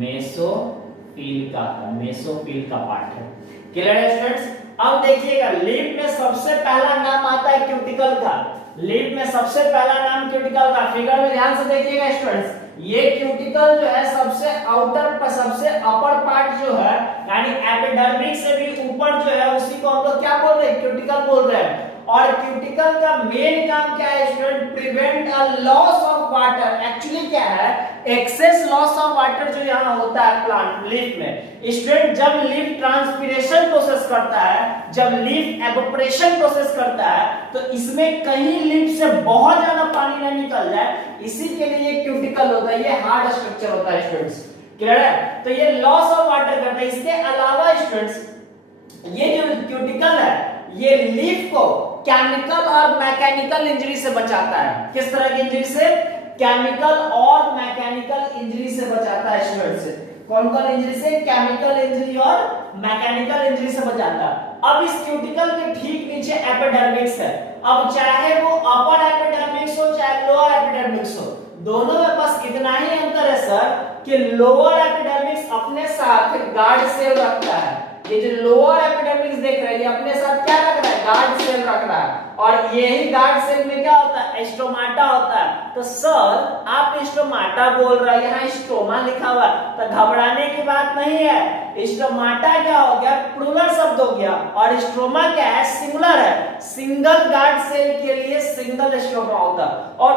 मेसोफिल का है, मेसोफिल का पार्ट है। क्लियर है स्टूडेंट्स? अब देखिएगा, लीफ में सबसे पहला नाम आता है क्यूटिकल का। लीफ में सबसे पहला नाम क्यूटिकल का। फिगर में ध्यान से देखिएगा स्टूडेंट्स, ये क्यूटिकल जो है सबसे आउटर पर, सबसे अपर पार्ट जो है, यानी एपिडर्मिस से भी ऊपर जो है, उसी को हम लोग क्या बोल रहे हैं? क्यूटिकल बोल रहे हैं। और क्यूटिकल का मेन काम क्या है student? Prevent a loss of water. Actually क्या है? एक्सेस लॉस ऑफ वाटर जो यहाँ होता है प्लांट लीफ में स्टूडेंट, जब लीफ ट्रांसपिरेशन प्रोसेस करता है, जब लीफ एवोपरेशन प्रोसेस करता है, तो इसमें कहीं लीफ से बहुत ज्यादा पानी ना निकल जाए, इसी के लिए ये क्यूटिकल होता है। ये हार्ड स्ट्रक्चर होता है स्टूडेंट्स। क्लियर है? तो ये लॉस ऑफ वाटर करता है। इसके अलावा स्टूडेंट्स, ये जो क्यूटिकल है, ये लीफ को केमिकल और मैकेनिकल इंजरी से बचाता है। किस तरह की इंजरी से? केमिकल और मैकेनिकल इंजरी से बचाता है स्टूडेंट्स। कौन कौन इंजरी से? केमिकल इंजरी और मैकेनिकल इंजरी से बचाता है। अब इस क्यूटिकल के ठीक नीचे एपिडर्मिस है। अब चाहे वो अपर एपिडर्मिस हो चाहे लोअर एपिडर्मिस हो, दोनों में बस इतना ही अंतर है सर कि लोअर एपिडर्मिस अपने साथ गार्ड सेल रखता है। ये जो लोअर एपिडर्मिस देख रहे हैं, ये अपने साथ क्या रख रहा है? गार्ड सेल रख रहा है। और यही गार्ड सेल में क्या होता है? स्टोमाटा होता है। तो सर आप स्टोमाटा बोल रहे हैं, यहाँ स्टोमा लिखा हुआ है, तो घबराने की बात नहीं है। स्टोमाटा क्या हो गया? प्लूरल शब्द हो गया। और स्ट्रोमा क्या है? सिंगुलर है। सिंगल गार्ड सेल के लिए सिंगल स्टोमा होता है। और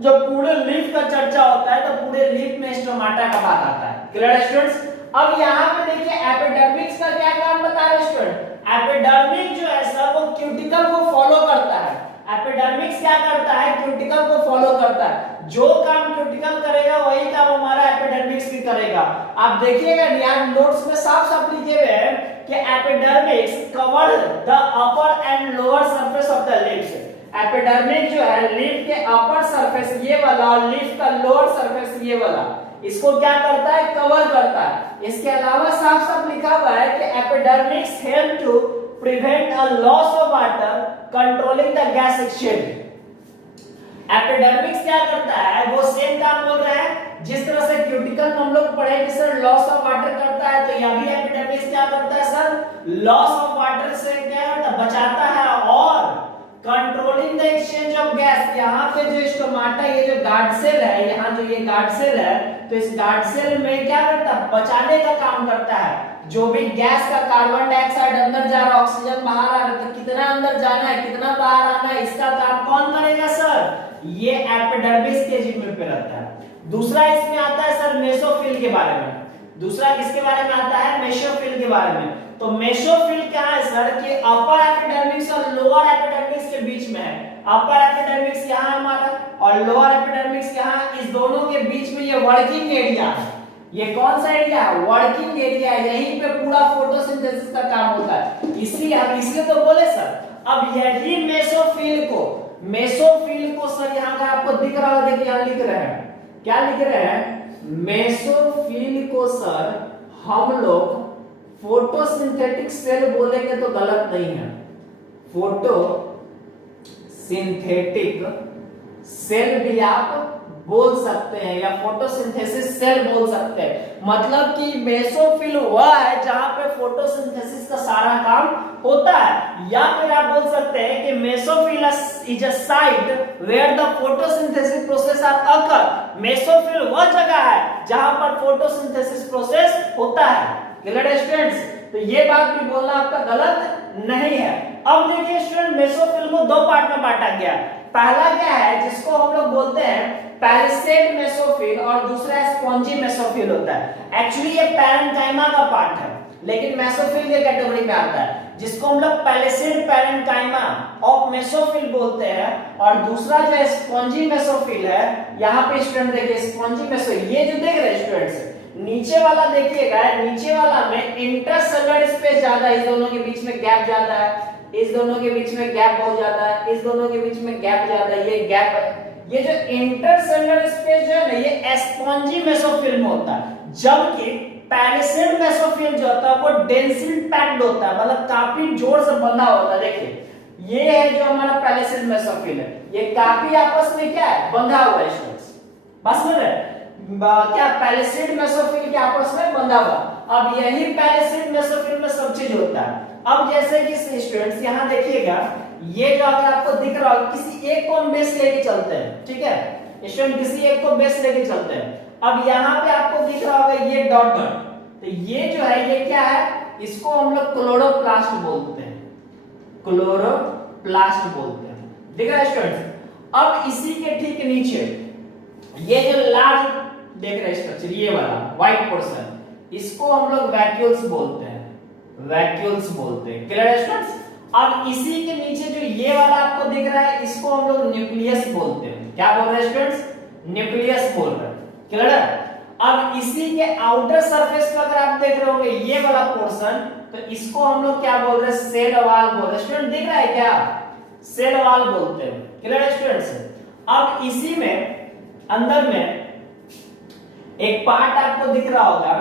जब पूरे लीफ का चर्चा होता है, तो पूरे लीफ में स्टोमाटा का बात आता है। Clear students? अब यहाँ पे देखिए, एपिडर्मिस का क्या काम बता रहे स्टूडेंट? एपिडर्मिस जो है सर, वो क्यूटिकल को फॉलो करता है। एपिडर्मिस क्या करता है? क्यूटिकल को फॉलो करता है। जो काम क्यूटिकल करेगा वही काम हमारा एपिडर्मिस भी करेगा। आप देखिएगा, यहाँ नोट्स में साफ साफ लिखे हुए हैं कि epidermis cover the upper and lower surface of the leaf. Epidermis जो है लीफ के अपर सरफेस ये वाला और लीफ का लोअर सरफेस ये वाला, इसको क्या करता है? कवर करता है। इसके अलावा साफ साफ लिखा हुआ है कि epidermis help to prevent a loss of water, controlling the gas exchange. Epidermis क्या करता है? वो सेम काम बोल रहा है जिस तरह से क्यूटिकल में हम लोग पढ़े कि सर लॉस ऑफ वाटर करता है, तो यह भी एपिडर्मिस क्या करता है सर? लॉस ऑफ वाटर से क्या करता है? बचाता है। और controlling the exchange of gas, यहाँ पे जो स्टोमाटा, ये जो गार्ड सेल है, यहाँ जो ये गार्ड सेल है, तो इस गार्ड सेल में क्या करता है? बचाने का काम करता है। जो भी गैस का कार्बन डाइऑक्साइड अंदर जा रहा है, ऑक्सीजन बाहर आ रहा है, तो कितना अंदर जाना है, कितना बाहर आना है, इसका काम कौन करेगा सर? ये एपिडर्मिस के जिम्मे पे रहता है। दूसरा इसमें आता है सर मेसोफिल के बारे में। दूसरा किसके बारे में आता है? मेसोफिल के बारे में। तो मेसोफिल क्या है सर कि अपर एपिडर्मिस और लोअर एपिडर्मिस के बीच में है। अपर एपिडर्मिस यहाँ हमारा और लोअर एपिडर्मिस यहाँ, इस दोनों के बीच में ये वर्किंग एरिया है। ये कौन सा एरिया है? वर्किंग एरिया है, यहीं पे पूरा फोटोसिंथेसिस का काम होता है। इसलिए हम इसलिए तो बोले सर, अब यही मेसोफिल को सर यहाँ का आपको दिख रहा है, देखिए यहाँ लिख रहे हैं, क्या लिख रहे हैं? मेसोफिल को सर हम लोग फोटोसिंथेटिक सेल बोलेंगे तो गलत नहीं है, फोटोसिंथेटिक सेल भी आप बोल सकते हैं या फोटोसिंथेसिस सेल बोल सकते हैं। मतलब कि मेसोफिल वह है जहां पे फोटोसिंथेसिस का सारा काम होता है, या फिर आप बोल सकते हैं कि mesophyll is a site where the photosynthesis process are occur. Mesophyll वह जगह है जहां पर फोटोसिंथेसिस प्रोसेस होता है। Clear students? तो ये बात भी बोलना आपका गलत नहीं है। अब देखिए स्टूडेंट, मेसोफिल को दो पार्ट में बांटा गया। पहला क्या है जिसको हम लोग बोलते हैं पैलिसेड मेसोफिल, और दूसरा स्पॉन्जी मेसोफिल होता है। एक्चुअली ये पैरेन्काइमा का पार्ट है, लेकिन मेसोफिल के कैटेगरी में आता है, जिसको हम लोग पैलिसेड पैरेन्काइमा ऑफ मेसोफिल बोलते हैं। और दूसरा जो स्पॉन्जी मेसोफिल है, यहाँ पे स्टूडेंट देखिए स्पॉन्जी मेसोफिल, ये जो देख रहे हैं स्टूडेंट्स, नीचे वाला देखिएगा, नीचे वाला में इंटरसेलुलर स्पेस ज्यादा है, इस दोनों के बीच में गैप ज्यादा है, इस दोनों के बीच में गैप बहुत ज्यादा है, इस दोनों के बीच में गैप ज्यादा है, ये गैप है। ये जो इंटरसेलुलर स्पेस जो है ना, ये स्पॉन्जी मेसोफिल में होता है, जबकि पैलिसेड मेसोफिल जो होता है वो डेंसिली पैक्ड होता है, मतलब काफी जोर से बंधा होता है। देखिए ये है जो हमारा पैलिसेड मेसोफिल है, ये काफी आपस में क्या है? बंधा हुआ है स्टूडेंट्स। बस में क्या पैलिसेड मेसोफिल के आपस में बंधा हुआ। अब यही पैलिसेड मेसोफिल में सब चीज होता है। अब जैसे कि स्टूडेंट्स यहाँ देखिएगा, ये जो अगर आपको दिख रहा हो, किसी एक को हम बेस लेके चलते हैं, ठीक है स्टूडेंट, किसी एक को बेस लेके चलते हैं। अब यहाँ पे आपको दिख रहा होगा ये डॉट डॉट, तो ये जो है ये क्या है? इसको हम लोग क्लोरोप्लास्ट बोलते हैं, क्लोरोप्लास्ट बोलते हैं। दिख रहा है स्टूडेंट्स? अब इसी के ठीक नीचे ये जो लार्ज देख रहे हैं स्ट्रक्चर, ये वाला व्हाइट पोर्शन, इसको हम लोग वैक्यूल्स बोलते हैं, वैक्यूल्स बोलते हैं। क्लियर है स्टूडेंट्स? अब इसी के नीचे जो ये वाला आपको दिख रहा है, इसको हम लोग न्यूक्लियस बोलते हैं। क्या बोल रहे हैं स्टूडेंट्स? न्यूक्लियस बोल रहे हैं। क्लियर है? अब इसी के आउटर सरफेस पर अगर आप देख रहे होंगे ये वाला पोर्शन, तो इसको हम लोग क्या बोल रहे हैं? सेल वॉल बोल रहे हैं। स्टूडेंट दिख रहा है क्या? सेल वॉल बोलते हैं। क्लियर है स्टूडेंट्स? अब इसी में अंदर में एक पार्ट आपको दिख रहा होगा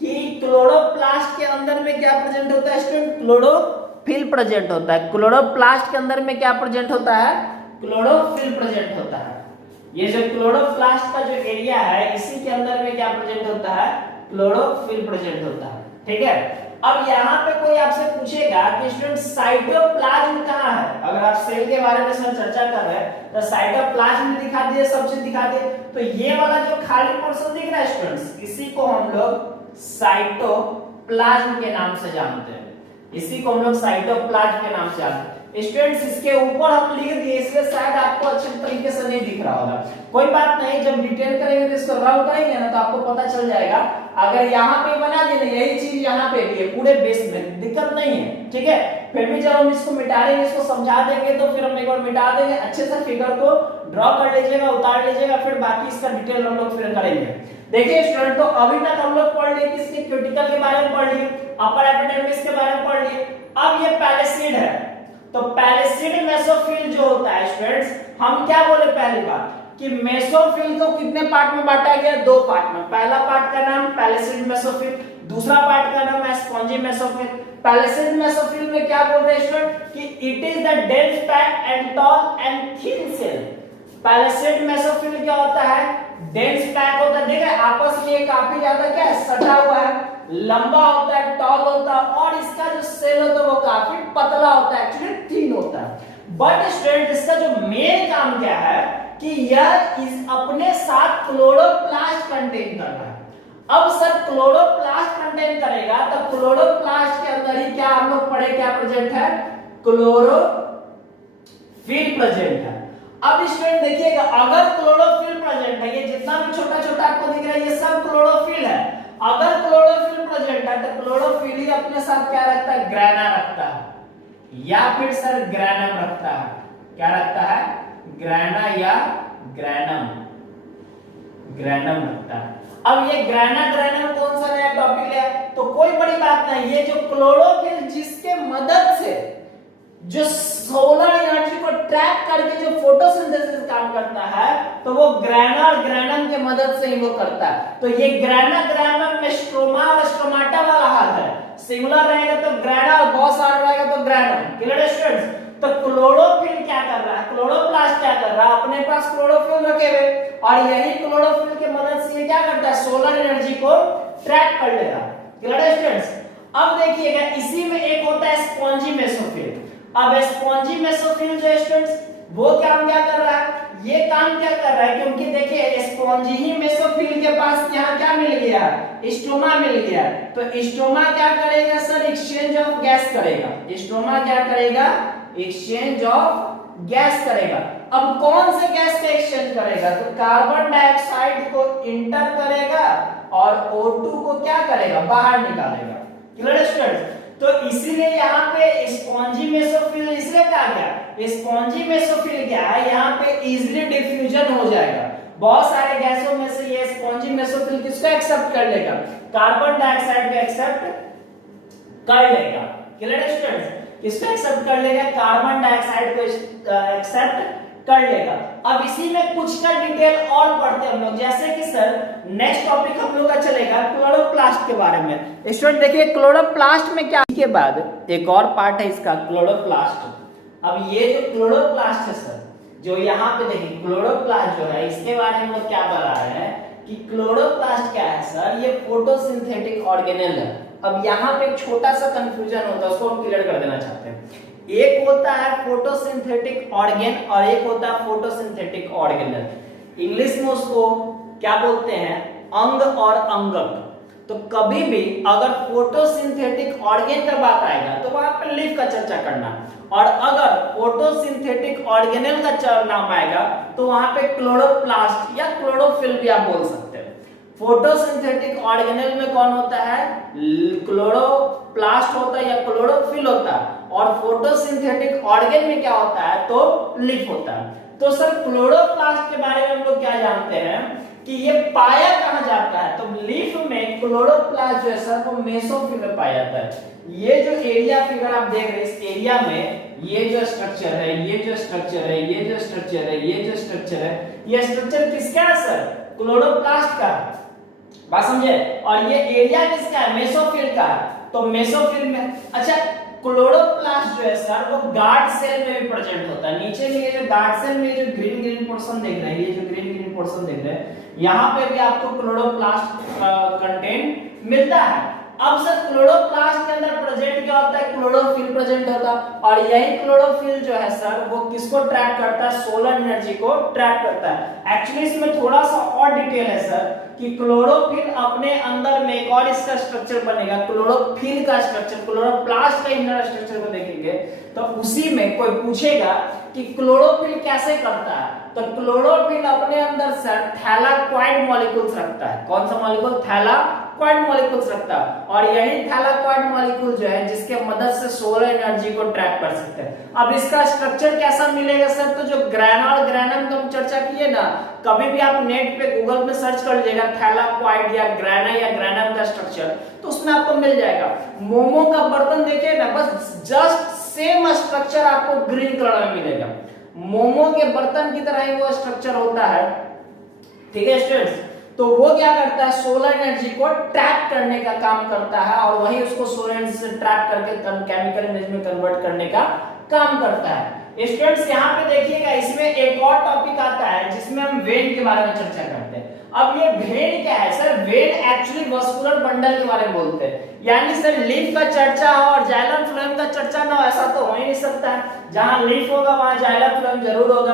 कि क्लोरोप्लास्ट के अंदर में क्या प्रेजेंट होता है स्टूडेंट? क्लोरोफिल प्रेजेंट होता है। क्लोरोप्लास्ट के अंदर में क्या प्रेजेंट होता है? क्लोरोफिल प्रेजेंट होता है। ये जो क्लोरोप्लास्ट का जो एरिया है, इसी के अंदर में क्या प्रेजेंट होता है? क्लोरोफिल प्रेजेंट होता है। ठीक है? अब यहाँ पे कोई आपसे पूछेगा कि स्टूडेंट साइटोप्लाज्म कहाँ है? अगर आप सेल के बारे में सर चर्चा कर रहे हैं तो साइटोप्लाज्म दिखा दिए, सब चीज दिखा दिए। तो ये वाला जो खाली पोर्शन दिख रहा है स्टूडेंट्स, इसी को हम लोग साइटोप्लाज्म के नाम से जानते हैं। इसी को हम लोग साइटोप्लाज्म के नाम से जानते हैं। स्टूडेंट्स इसके ऊपर हम लिख दिए, इसलिए शायद आपको अच्छे तरीके से नहीं दिख रहा होगा। कोई बात नहीं, जब डिटेल करेंगे तो इसको रब करेंगे ना तो आपको पता चल जाएगा। अगर यहाँ पे बना देना, यही चीज यहाँ पे भी है पूरे बेस में, दिक्कत नहीं है। ठीक है? फिर भी जब हम इसको मिटा देंगे, इसको समझा देंगे, तो फिर हम एक बार मिटा देंगे, अच्छे से फिगर को ड्रॉ कर लीजिएगा, उतार लीजिएगा, फिर बाकी इसका डिटेल हम लोग फिर करेंगे। देखिए स्टूडेंट, तो अभी तक हम लोग पढ़ लिए किसके? क्यूटिकल के बारे में पढ़ लिए, अपर एपिडर्मिस के बारे में पढ़ लिए। अब ये पैलिसेड है, तो पैलिसेड मेसोफिल जो होता है स्टूडेंट्स, हम क्या बोले पहली बार कि मेसोफिल को कितने पार्ट में बांटा गया? दो पार्ट में। पहला पार्ट का नाम पैलिसेड मेसोफिल, दूसरा पार्ट का नाम है स्पॉन्जी मेसोफिल। पैलिसेड मेसोफिल में क्या बोल रहे हैं स्टूडेंट कि it is the dense packed and tall and thin cell. Palisade mesophyll क्या होता है? डेंस पैक होता है, देखिए आपस में काफी ज्यादा क्या है? सटा हुआ है, लंबा होता है, टॉल होता है, और इसका जो सेल होता है वो काफी पतला होता है, एक्चुअली थिन होता है। बट स्टूडेंट इसका जो मेन काम क्या है कि यह इस अपने साथ क्लोरोप्लास्ट कंटेन कर रहा है। अब सर क्लोरोप्लास्ट कंटेन करेगा तो क्लोरोप्लास्ट के अंदर ही क्या हम लोग पढ़े, क्या प्रेजेंट है? क्लोरोफिल प्रेजेंट है। अब स्टूडेंट देखिएगा, अगर क्लोरोफिल प्रेजेंट है, ये जितना भी छोटा छोटा आपको दिख रहा है ये सब क्लोरोफिल है। अगर क्लोरोफिल प्रेजेंट है तो क्लोरोफिल ही अपने साथ क्या रखता है? ग्रेना रखता है, या फिर सर ग्रैनम रखता है। क्या रखता है? ग्रैना या ग्रैनम, ग्रैनम रखता है। अब ये ग्रैनम कौन सा नया टॉपिक लिया, तो कोई बड़ी बात नहीं, ये जो क्लोरोफिल जिसके मदद से जो सोलर एनर्जी को ट्रैप करके जो फोटोसिंथेसिस काम करता है, तो वो ग्रैनम के मदद से ही वो करता है। तो ये ग्रैनम में स्ट्रोमा और स्ट्रोमाटा वाला हाल है, सिंगुलर रहेगा तो ग्रैना और बहुत सारा रहेगा तो ग्रैनम। Clear students? तो क्लोरोफिल क्या कर रहा है, क्लोरोप्लास्ट क्या कर रहा है, अपने पास क्लोरोफिल रखे हुए और यही क्लोरोफिल के मदद से ये क्या करता है, सोलर एनर्जी को ट्रैप कर लेगा। Clear students? अब देखिएगा इसी में एक होता है स्पॉन्जी मेसोफिल। अब स्पॉन्जी मेसोफिल जो स्टूडेंट्स वो काम क्या कर रहा है, ये काम क्या कर रहा है, क्योंकि देखिए स्पॉन्जी ही मेसोफिल के पास यहाँ क्या मिल गया, स्टोमा मिल गया, तो स्टोमा क्या करेगा सर, एक्सचेंज ऑफ गैस करेगा। स्टोमा क्या करेगा, एक्सचेंज ऑफ गैस करेगा। अब कौन से गैस का एक्सचेंज करेगा, तो कार्बन डाइऑक्साइड को इंटर करेगा और O2 को क्या करेगा, बाहर निकालेगा। Clear students? तो इसीलिए यहाँ पे स्पॉन्जी मेसोफिल इसलिए कहा गया, स्पॉन्जी मेसोफिल क्या है, यहाँ पे इजीली डिफ्यूजन हो जाएगा। बहुत सारे गैसों में से ये स्पॉन्जी मेसोफिल किसको एक्सेप्ट कर लेगा, कार्बन डाइऑक्साइड को एक्सेप्ट कर लेगा। Clear students? किसको एक्सेप्ट कर लेगा, कार्बन डाइऑक्साइड को एक्सेप्ट कर लेगा। अब इसी में कुछ का डिटेल और पढ़ते हैं हम लोग, जैसे कि सर नेक्स्ट टॉपिक हम लोग का चलेगा क्लोरोप्लास्ट के बारे में। स्टूडेंट देखिए क्लोरोप्लास्ट में क्या, के बाद एक और पार्ट है इसका क्लोरोप्लास्ट। अब ये जो क्लोरोप्लास्ट है सर, जो यहाँ पे देखिए क्लोरोप्लास्ट जो है, इसके बारे में हम लोग क्या बता रहे हैं कि क्लोरोप्लास्ट क्या है सर, ये फोटोसिंथेटिक ऑर्गेनेल है। अब यहाँ पे एक छोटा सा कंफ्यूजन होता है, उसको हम क्लियर कर देना चाहते हैं। एक होता है फोटोसिंथेटिक ऑर्गेन और एक होता है फोटोसिंथेटिक ऑर्गेनल। इंग्लिश में उसको क्या बोलते हैं, अंग और अंगक। तो कभी भी अगर फोटोसिंथेटिक ऑर्गेन का बात आएगा तो वहां पर लीफ का चर्चा करना, और अगर फोटोसिंथेटिक ऑर्गेनल का नाम आएगा तो वहां पे क्लोरोप्लास्ट या क्लोरोफिल भी आप बोल सकते हैं। फोटोसिंथेटिक ऑर्गेनल में कौन होता है, क्लोरोप्लास्ट होता है या क्लोरोफिल होता है, और फोटोसिंथेटिक ऑर्गेन में क्या होता है, तो लीफ होता है। तो सर क्लोरोप्लास्ट के बारे में हम लोग क्या जानते हैं कि ये पाया कहां जाता है, तो लीफ में क्लोरोप्लास्ट जो है सर वो मेसोफिल में पाया जाता है। ये जो एरिया फिगर आप देख रहे हैं, इस एरिया में ये जो स्ट्रक्चर है, ये जो स्ट्रक्चर है, ये जो स्ट्रक्चर है, ये जो स्ट्रक्चर है, ये स्ट्रक्चर किसका है सर, क्लोरोप्लास्ट का। बात समझे? और ये एरिया किसका है, मेसोफिल का। तो मेसोफिल में अच्छा क्लोरोप्लास्ट जो है सर वो गार्ड सेल में भी प्रेजेंट होता है। नीचे में ये जो गार्ड सेल में जो ग्रीन ग्रीन पोर्शन देख रहे हैं, ये जो ग्रीन ग्रीन पोर्शन देख रहे हैं, यहाँ पे भी आपको क्लोरोप्लास्ट कंटेंट मिलता है। अब सर क्लोरोप्लास्ट के अंदर प्रेजेंट क्या होता है, क्लोरोफिल प्रेजेंट होता है, और यही क्लोरोफिल जो है सर वो किसको ट्रैप करता है, सोलर एनर्जी को ट्रैप करता है। एक्चुअली इसमें थोड़ा सा और डिटेल है सर कि क्लोरोफिल अपने अंदर में एक और इसका स्ट्रक्चर बनेगा, क्लोरोफिल का स्ट्रक्चर, क्लोरोप्लास्ट का इनर स्ट्रक्चर को देखेंगे तो उसी में कोई पूछेगा कि क्लोरोफिल कैसे करता है, तो क्लोरोफिल अपने अंदर सर थैलाक्वाइड मॉलिक्यूल्स रखता है। कौन सा मॉलिक्यूल, थैलाक्वाइड मॉलिक्यूल्स रखता है, और यही थैलाक्वाइड मॉलिक्यूल जो है जिसके मदद से सोलर एनर्जी को ट्रैप कर सकते हैं। अब इसका स्ट्रक्चर कैसा मिलेगा सर, तो जो ग्रैना और ग्रैनम का हम चर्चा किए ना, कभी भी आप नेट पे गूगल में सर्च कर लीजिएगा थैलाक्वाइड या ग्रैना या ग्रैनम का स्ट्रक्चर, तो उसमें आपको मिल जाएगा। मोमो का बर्तन देखिए ना, बस जस्ट सेम स्ट्रक्चर आपको ग्रीन कलर में मिलेगा। मोमो के बर्तन की तरह ही वो स्ट्रक्चर होता है। ठीक है स्टूडेंट्स? तो वो क्या करता है, सोलर एनर्जी को ट्रैप करने का काम करता है, और वही उसको सोलर एनर्जी से ट्रैप करके केमिकल एनर्जी में कन्वर्ट करने का काम करता है। स्टूडेंट्स यहाँ पे देखिएगा, इसमें एक और टॉपिक आता है जिसमें हम वेन के बारे में चर्चा करते हैं। अब ये वेन क्या है sir, when actually vascular bundle के बारे में बोलते हैं। यानी सर लीफ का चर्चा हो और जाइलम फ्लोएम का चर्चा ना हो, ऐसा तो हो ही नहीं सकता है। जहां लीफ होगा वहां जाइलम फ्लोएम जरूर होगा।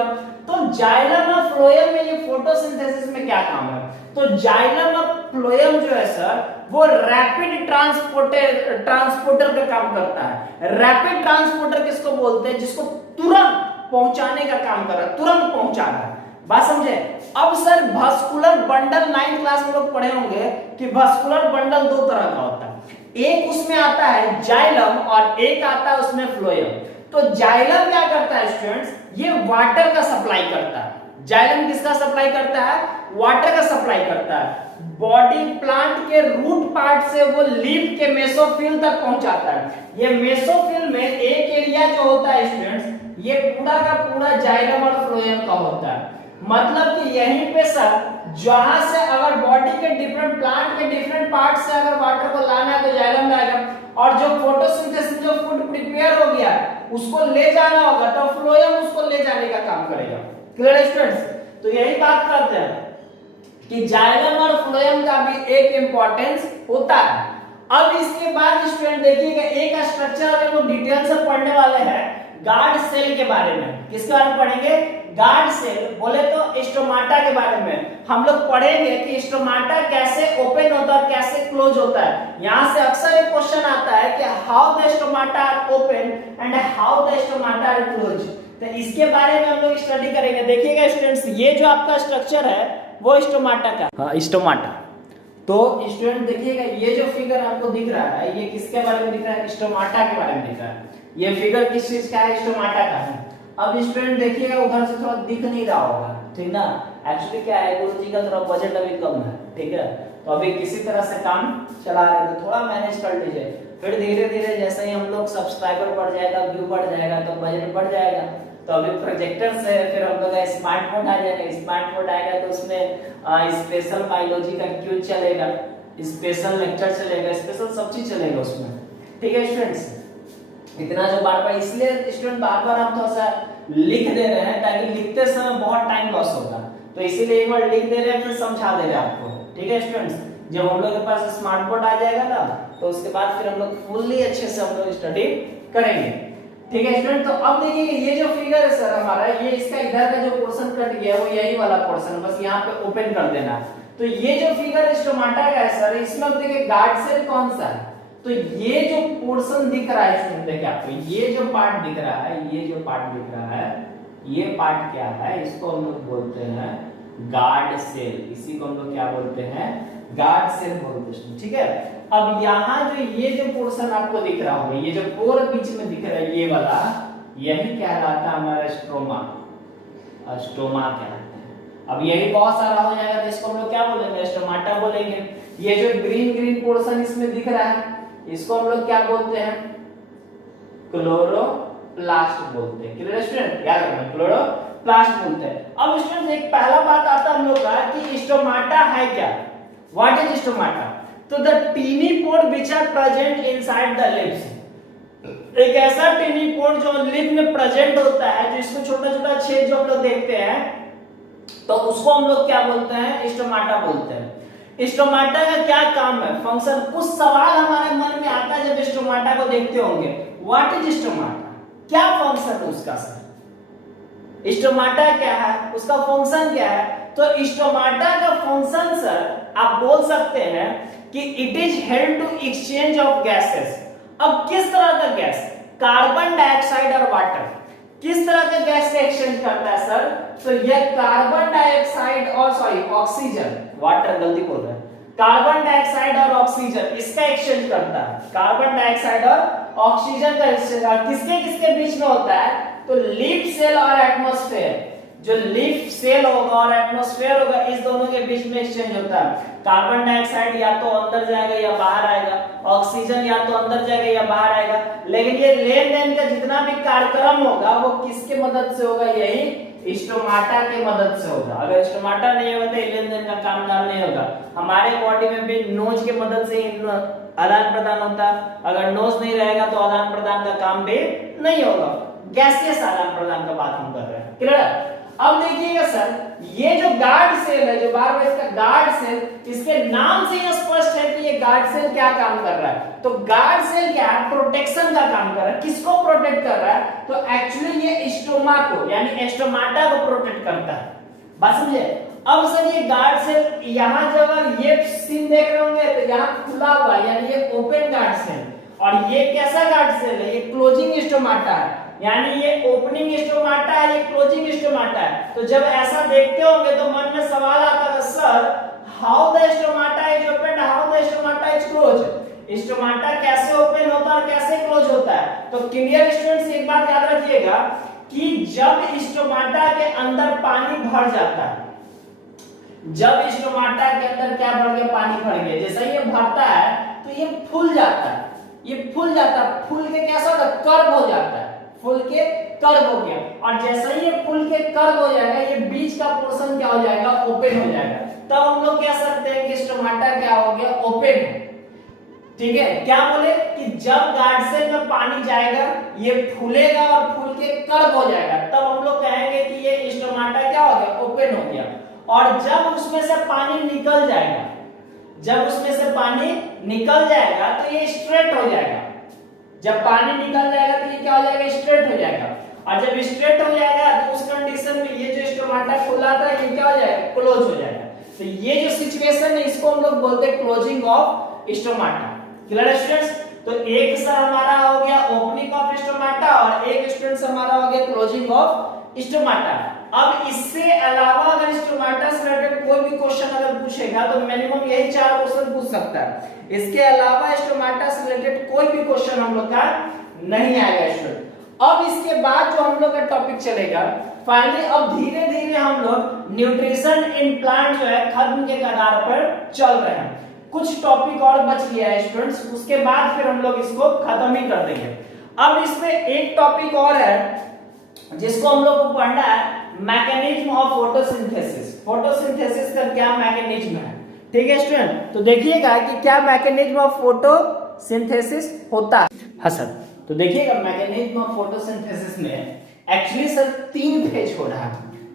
तो जाइलम और फ्लोएम में ये फोटोसिंथेसिस में क्या काम है, तो जाइलम और फ्लोएम जो है सर वो रैपिड ट्रांसपोर्टर का काम करता है। रैपिड ट्रांसपोर्टर किसको बोलते हैं, जिसको तुरंत पहुंचाने का काम कर रहा है, तुरंत पहुंचा रहा है। बात समझे? अब sir vascular bundle 9th class में लोग पढ़े होंगे कि वास्कुलर बंडल दो तरह का होता है, एक उसमें आता है जाइलम और एक आता है उसमें फ्लोएम। तो जाइलम क्या करता है स्टूडेंट्स, ये वाटर का सप्लाई करता है। जाइलम किसका सप्लाई करता है, वाटर का सप्लाई करता है। बॉडी प्लांट के रूट पार्ट से वो लीफ के मेसोफिल तक पहुंचाता है। ये मेसोफिल में एक एरिया जो होता है स्टूडेंट्स, ये पूरा का पूरा जाइलम और फ्लोएम का होता है। मतलब कि यहीं पे सर जहां से अगर बॉडी के डिफरेंट प्लांट के डिफरेंट पार्ट से अगर वाटर को लाना है तो जाइलम लाएगा, और जो फोटोसिंथेसिस जो फूड प्रिपेयर हो गया उसको ले जाना होगा तो फ्लोएम उसको ले जाने का काम करेगा। Clear students? तो यही बात करते हैं कि जाइलम और फ्लोएम का भी एक इंपॉर्टेंस होता है। अब इसके बाद स्टूडेंट देखिएगा एक स्ट्रक्चर हम लोग डिटेल से पढ़ने वाले हैं गार्ड सेल के बारे में। किसके बारे में पढ़ेंगे? गार्ड सेल बोले तो स्टोमाटा के बारे में हम लोग पढ़ेंगे कि स्टोमाटा कैसे ओपन होता है, कैसे क्लोज होता है। यहां से अक्सर एक क्वेश्चन आता है कि how the stomata are open and how the stomata are close. तो इसके बारे में हम लोग स्टडी करेंगे। देखिएगा स्टूडेंट्स, ये जो आपका स्ट्रक्चर है वो स्टोमाटा का, हाँ स्टोमाटा। तो स्टूडेंट देखिएगा ये जो फिगर आपको दिख रहा है ये किसके बारे में दिख रहा है? स्टोमाटा के बारे में दिख रहा है। ये फिगर किस चीज का है? स्टोमाटा का है। अब स्टूडेंट देखिएगा उधर से थोड़ा दिख नहीं रहा होगा, ठीक ना? एक्चुअली क्या है, गुरु जी का थोड़ा बजट अभी कम है, ठीक है, तो अभी किसी तरह से काम चला रहे हैं, तो थोड़ा मैनेज कर लीजिए। फिर धीरे धीरे जैसे ही हम लोग सब्सक्राइबर बढ़ जाएगा, व्यू बढ़ जाएगा, तो बजट बढ़ जाएगा। तो अभी प्रोजेक्टर से फिर हम लोग स्मार्ट मोड आ जाएगा। स्मार्ट मोड आएगा तो उसमें स्पेशल बायोलॉजी का क्यूज चलेगा, स्पेशल लेक्चर चलेगा, स्पेशल सब चीज चलेगा उसमें, ठीक है स्टूडेंट्स? इतना जो बार बार, इसलिए स्टूडेंट बार बार हम थोड़ा सा लिख दे रहे हैं ताकि लिखते समय बहुत टाइम लॉस होगा, तो इसीलिए एक बार लिख दे रहे हैं फिर समझा दे रहे हैं आपको, ठीक है स्टूडेंट्स? जब हम लोग के पास स्मार्ट बोर्ड आ जाएगा ना तो उसके बाद फिर हम लोग फुल्ली अच्छे से हम लोग स्टडी करेंगे, ठीक है स्टूडेंट? तो अब देखिए ये जो फिगर है सर हमारा, ये इसका इधर का जो पोर्शन कट गया वो यही वाला पोर्शन, बस यहाँ पे ओपन कर देना। तो ये जो फिगर स्टोमाटा का है सर, इसमें अब देखिए गार्ड सेल कौन सा है? तो ये जो पोर्शन दिख रहा है स्टूडेंट, देखिए आपको ये जो पार्ट दिख रहा है, ये जो पार्ट दिख रहा है, ये पार्ट क्या है? इसको हम लोग बोलते हैं गार्ड सेल। इसी को हम लोग क्या बोलते हैं? गार्ड सेल बोलते हैं, ठीक है? अब यहाँ जो ये जो पोर्शन आपको दिख रहा होगा, ये जो पोर बीच में दिख रहा है ये वाला, यही कहलाता है हमारा स्ट्रोमा। स्टोमा कहलाता है। अब यही बहुत सारा हो जाएगा तो इसको हम लोग क्या बोलेंगे? स्टोमाटा बोलेंगे। ये जो ग्रीन ग्रीन पोर्शन इसमें दिख रहा है इसको हम लोग क्या बोलते हैं? क्लोरोप्लास्ट बोलते हैं। Clear student? याद रखना, क्लोरोप्लास्ट बोलते हैं। अब स्टूडेंट एक पहला बात आता है हम लोग का कि स्टोमाटा है क्या? What is stomata? तो the tiny pore which are present inside the lips, एक ऐसा टीनी पोर जो लिप में प्रेजेंट होता है, जो इसमें छोटा छोटा छेद जो हम लोग देखते हैं, तो उसको हम लोग क्या बोलते हैं? स्टोमाटा बोलते हैं। स्टोमाटा का क्या काम है, फंक्शन? कुछ सवाल हमारे मन में आता है जब स्टोमाटा को देखते होंगे, व्हाट इज स्टोमाटा, क्या फंक्शन है उसका सर? स्टोमाटा क्या है, उसका फंक्शन क्या है? तो स्टोमाटा का फंक्शन सर आप बोल सकते हैं कि it is help to exchange of gases. अब किस तरह का गैस? कार्बन डाइऑक्साइड और वाटर। किस तरह का गैस एक्सचेंज करता है सर? तो यह कार्बन डाइऑक्साइड और ऑक्सीजन, वाटर गलती बोल रहे हैं, कार्बन डाइऑक्साइड और ऑक्सीजन इसका एक्सचेंज करता है। कार्बन डाइऑक्साइड और ऑक्सीजन का एक्सचेंज किसके किसके बीच में होता है? तो लीफ सेल और एटमॉस्फेयर, जो लीफ सेल होगा और एटमॉस्फेयर होगा इस दोनों के बीच में एक्सचेंज होता है। कार्बन डाइऑक्साइड या तो अंदर जाएगा या बाहर आएगा, ऑक्सीजन या तो अंदर जाएगा या बाहर आएगा, लेकिन ये लेन देन का जितना भी कार्यक्रम होगा वो किसके मदद से होगा? यही स्टोमाटा के मदद से होगा। अगर स्टोमाटा नहीं होगा तो लेन देन का काम नहीं होगा। हमारे बॉडी में भी नोज के मदद से आदान प्रदान होता है, अगर नोज नहीं रहेगा तो आदान प्रदान का काम भी नहीं होगा। गैसियस आदान प्रदान का बात हम कर रहे हैं, क्लियर है? अब देखिएगा सर, ये जो गार्ड सेल है, जो बार बार इसका गार्ड सेल, इसके नाम से ही स्पष्ट है कि ये गार्ड सेल क्या काम कर रहा है। तो गार्ड सेल क्या है? प्रोटेक्शन का काम कर रहा है। किसको प्रोटेक्ट कर रहा है? तो एक्चुअली ये स्टोमा को यानी स्टोमाटा को प्रोटेक्ट करता है। बात समझे? अब सर ये गार्ड सेल यहाँ जब ये सीन देख रहे होंगे तो यहाँ खुला हुआ यानी ये ओपन गार्ड सेल, और ये कैसा गार्ड सेल है? ये क्लोजिंग स्टोमाटा है, यानी ये ओपनिंग स्टोमाटा है, ये क्लोजिंग स्टोमाटा है। तो जब ऐसा देखते होंगे तो मन में सवाल आता है, sir how the stomata is open, how the stomata is close? Stomata कैसे ओपन होता है और कैसे क्लोज होता है? तो क्लियर स्टूडेंट्स एक बात याद रखिएगा कि जब स्टोमाटा के अंदर पानी भर जाता है, जब स्टोमाटा के अंदर क्या बढ़ गया, पानी भर गया, जैसे ही ये भरता है तो ये फूल जाता है, ये फूल जाता है, फूल के कैसा होता है, कर्व हो जाता है, फूल के कर्व हो गया, और जैसे ही ये फूल के कर्व हो जाएगा, ये बीच का पोर्शन क्या हो जाएगा, ओपन हो जाएगा। तब हम लोग कह सकते हैं कि स्टोमाटा क्या हो गया, ओपन है। ठीक है, क्या बोले कि जब गार्ड सेल में पानी जाएगा, ये फूलेगा और फूल के कर्व हो जाएगा, तब हम लोग कहेंगे कि ये स्टोमाटा क्या हो गया, ओपन हो गया। और जब उसमें से पानी निकल जाएगा, जब उसमें से पानी निकल जाएगा तो ये स्ट्रेट हो जाएगा। जब पानी निकल जाएगा तो ये क्या हो जाएगा, स्ट्रेट हो जाएगा। और जब स्ट्रेट हो जाएगा तो उस कंडीशन में ये जो स्टोमाटा खुला था ये क्या हो जाएगा, क्लोज हो जाएगा। तो ये जो सिचुएशन है इसको हम लोग बोलते हैं क्लोजिंग ऑफ स्टोमाटा। क्लियर है स्टूडेंट्स? तो एक सर हमारा हो गया ओपनिंग ऑफ स्टोमाटा और एक स्टूडेंट्स हमारा हो गया क्लोजिंग ऑफ स्टोमाटा। अब इससे अलावा अगर स्टोमाटा से रिलेटेड कोई भी क्वेश्चन अगर पूछेगा तो मिनिमम यही 4 क्वेश्चन पूछ सकता है। इसके अलावा स्टोमाटा से रिलेटेड कोई भी क्वेश्चन हम लोग का नहीं आएगा स्टूडेंट। अब इसके बाद जो हम लोग का टॉपिक चलेगा फाइनली, अब धीरे धीरे हम लोग न्यूट्रिशन इन प्लांट जो है खत्म के कगार पर चल रहे हैं। कुछ टॉपिक और बच गया है स्टूडेंट्स, उसके बाद फिर हम लोग इसको खत्म ही कर देंगे। अब इसमें एक टॉपिक और है जिसको हम लोग को पढ़ना है, मैकेनिज्म ऑफ फोटोसिंथेसिस। फोटोसिंथेसिस का क्या मैकेनिज्म है, ठीक है स्टूडेंट? तो देखिएगा कि क्या मैकेनिज्म ऑफ फोटोसिंथेसिस होता है। हाँ सर, तो देखिएगा मैकेनिज्म ऑफ फोटोसिंथेसिस में एक्चुअली सर 3 फेज हो रहा है।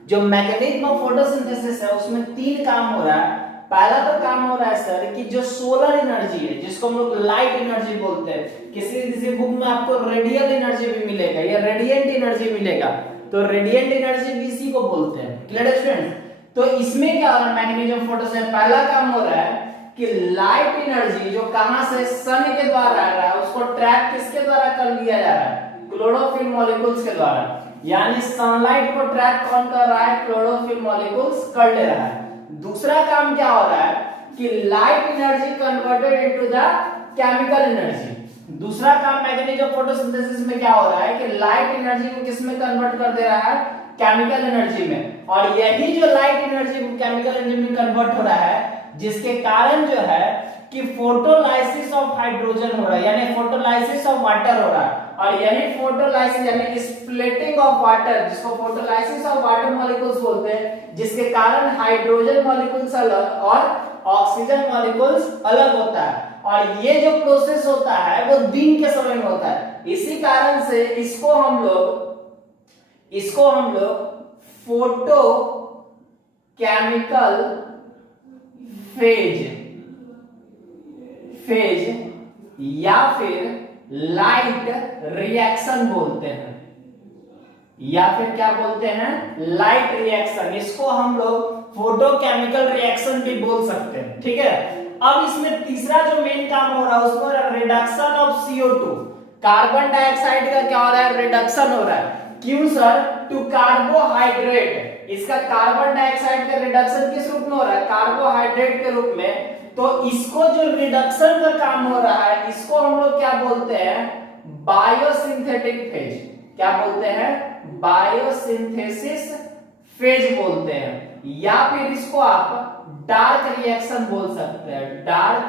जो मैकेनिज्म ऑफ फोटोसिंथेसिस है उसमें 3 काम हो रहा है। पहला तो काम हो रहा है सर कि जो सोलर एनर्जी है, जिसको हम लोग लाइट एनर्जी बोलते हैं, किसी किसी बुक में आपको रेडियल एनर्जी भी मिलेगा या रेडिएंट एनर्जी मिलेगा, तो रेडिएंट एनर्जी भी इसी को बोलते हैं। क्लियर है स्टूडेंट? तो इसमें क्या हो रहा है, मैकेनिज्म फोटोसिंथेसिस पहला काम हो रहा है कि लाइट एनर्जी जो कहां से, सन के द्वारा आ रहा है, उसको ट्रैप किसके द्वारा कर लिया जा रहा है, क्लोरोफिल मॉलिक्यूल्स के द्वारा। यानी सनलाइट को ट्रैप कौन कर रहा है, क्लोरोफिल मॉलिक्यूल्स कर ले रहा है। दूसरा काम क्या हो रहा है कि light energy converted into the chemical energy. दूसरा काम मैकेनिज्म फोटोसिंथेसिस में क्या हो रहा है कि लाइट एनर्जी को किस में कन्वर्ट कर दे रहा है, केमिकल एनर्जी में। और यही जो लाइट एनर्जी केमिकल एनर्जी में कन्वर्ट हो रहा है, जिसके कारण जो है कि फोटोलाइसिस ऑफ हाइड्रोजन हो रहा है, यानी फोटोलाइसिस ऑफ वाटर हो रहा है। और यही फोटोलाइसिस यानी स्प्लिटिंग ऑफ वाटर, जिसको फोटोलाइसिस ऑफ वाटर मॉलिक्यूल्स बोलते हैं, जिसके कारण हाइड्रोजन मॉलिक्यूल्स अलग और ऑक्सीजन मॉलिक्यूल्स अलग होता है। और ये जो प्रोसेस होता है वो दिन के समय में होता है। इसी कारण से इसको हम लोग फोटो केमिकल फेज या फिर लाइट रिएक्शन बोलते हैं, या फिर क्या बोलते हैं, लाइट रिएक्शन। इसको हम लोग फोटोकेमिकल रिएक्शन भी बोल सकते हैं। ठीक है, अब इसमें तीसरा जो मेन काम हो रहा है उसको reduction of CO2, carbon dioxide का क्या हो रहा है, रिडक्शन हो रहा है। क्यों सर? To carbohydrate. इसका कार्बन डाइऑक्साइड का रिडक्शन किस रूप में हो रहा है, कार्बोहाइड्रेट के रूप में। तो इसको जो रिडक्शन का काम हो रहा है इसको हम लोग क्या बोलते हैं, बायोसिंथेटिक फेज। क्या बोलते हैं, बायोसिंथेसिस फेज बोलते हैं। या फिर इसको आप डार्क रिएक्शन बोल सकते हैं, डार्क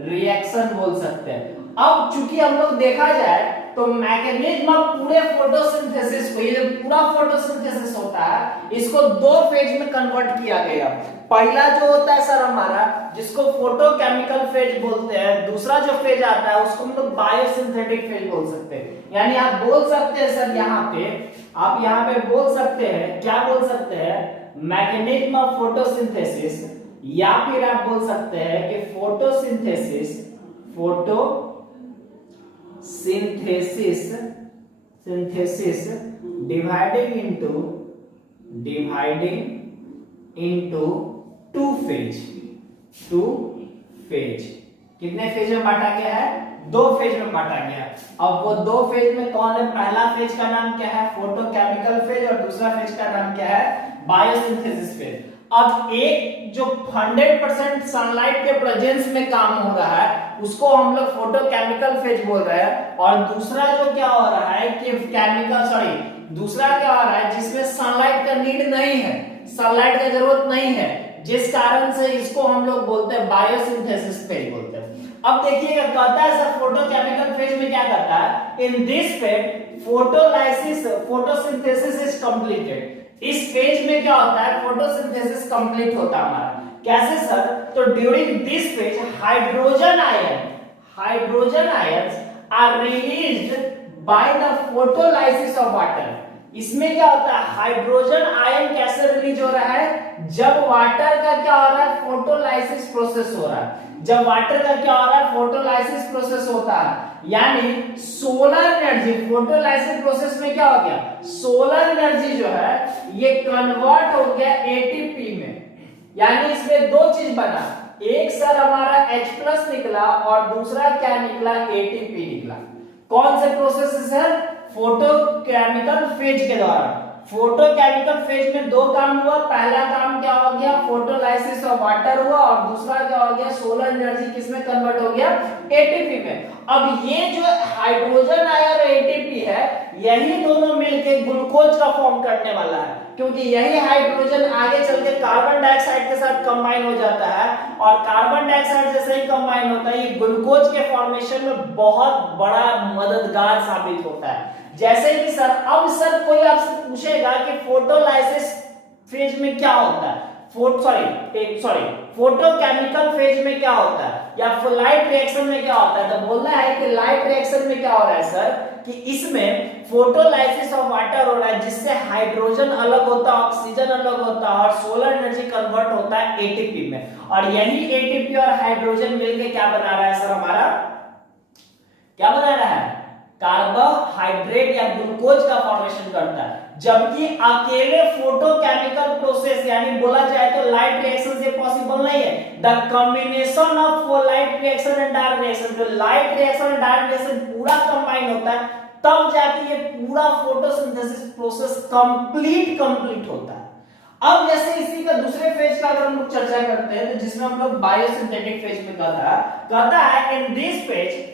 रिएक्शन बोल सकते हैं। अब चूंकि हम लोग देखा जाए तो मैकेनिज्म ऑफ पूरे फोटोसिंथेसिस को, ये जो पूरा फोटोसिंथेसिस होता है इसको 2 फेज में कन्वर्ट किया गया। पहला जो होता है सर हमारा, जिसको फोटोकेमिकल फेज बोलते हैं, दूसरा जो फेज आता है उसको हम लोग बायोसिंथेटिक फेज बोल सकते हैं। यानी आप बोल सकते हैं सर यहाँ पे बोल सकते हैं, क्या बोल सकते हैं, मैकेनिज्म ऑफ फोटोसिंथेसिस, या फिर आप बोल सकते हैं कि फोटोसिंथेसिस डिवाइडिंग इनटू 2 फेज। कितने फेज में बांटा गया है, 2 फेज में बांटा गया। अब वो 2 फेज में कौन है, पहला फेज का नाम क्या है, फोटोकेमिकल फेज, और दूसरा फेज का नाम क्या है, बायोसिंथेसिस फेज। अब एक जो 100% सनलाइट के प्रेजेंस में काम हो रहा है उसको हम लोग फोटोकेमिकल फेज बोल रहे हैं, और दूसरा जो क्या हो रहा है कि दूसरा क्या हो रहा है जिसमें सनलाइट का नीड नहीं है, सनलाइट का जरूरत नहीं है, जिस कारण से इसको हम लोग बोलते हैं बायोसिंथेसिस फेज बोलते हैं। अब देखिएगा कहता है सर फोटोकेमिकल फेज में क्या करता है, in this phase photosynthesis is completed. इस फेज में क्या होता है, फोटोसिंथेसिस कंप्लीट होता है हमारा। कैसे सर, तो during this phase hydrogen ions are released by the photolysis of water. इसमें क्या होता है, हाइड्रोजन आयन कैसे रिलीज हो रहा है, जब वाटर का क्या हो रहा है, फोटोलाइसिस प्रोसेस हो रहा है। जब वाटर का क्या हो रहा है, फोटोलाइसिस प्रोसेस होता है, यानी सोलर एनर्जी, फोटोलाइसिस प्रोसेस में क्या हो गया, सोलर एनर्जी जो है ये कन्वर्ट हो गया एटीपी में। यानी इसमें दो चीज बना, एक सर हमारा H+ निकला और दूसरा क्या निकला, एटीपी निकला। कौन से प्रोसेस से सर, फोटोकेमिकल फेज के द्वारा। फोटोकेमिकल फेज में दो काम हुआ, पहला काम क्या हो गया, फोटोलाइसिस ऑफ वाटर हुआ, और दूसरा क्या हो गया, सोलर एनर्जी किसमें कन्वर्ट हो गया, एटीपी में। अब ये जो हाइड्रोजन आयन और एटीपी है, यही दोनों मिलकर ग्लूकोज का फॉर्म करने वाला है, क्योंकि यही हाइड्रोजन आगे चल के कार्बन डाइऑक्साइड के साथ कंबाइन हो जाता है, और कार्बन डाइऑक्साइड जैसे ही कंबाइन होता है ये ग्लूकोज के फॉर्मेशन में बहुत बड़ा मददगार साबित होता है। जैसे कि सर, अब सर कोई आपसे पूछेगा कि फोटोलाइसिस फेज में क्या होता है, फोटोकेमिकल फेज में क्या होता है, या लाइट रिएक्शन में क्या होता है, तो बोलना है कि लाइट रिएक्शन में क्या हो रहा है सर, कि इसमें फोटोलाइसिस ऑफ वाटर हो रहा है, जिससे हाइड्रोजन अलग होता है, ऑक्सीजन अलग होता है, और सोलर एनर्जी कन्वर्ट होता है एटीपी में। और यही एटीपी और हाइड्रोजन मिलकर क्या बना रहा है सर, हमारा क्या बना रहा है, कार्बोहाइड्रेट या ग्लूकोज का फॉर्मेशन करता है। जबकि अकेले फोटोकेमिकल प्रोसेस यानी बोला जाए तो लाइट रिएक्शन से पॉसिबल नहीं है। The combination of light reaction and dark reaction, जो लाइट रिएक्शन और डार्क रिएक्शन पूरा कंबाइन होता है, तब जाके ये पूरा फोटोसिंथेसिस प्रोसेस कंप्लीट होता है। अब जैसे इसी का दूसरे फेज का अगर हम लोग चर्चा करते हैं, तो जिसमें हम लोग बायोसिंथेटिक फेज में कहता है in this phase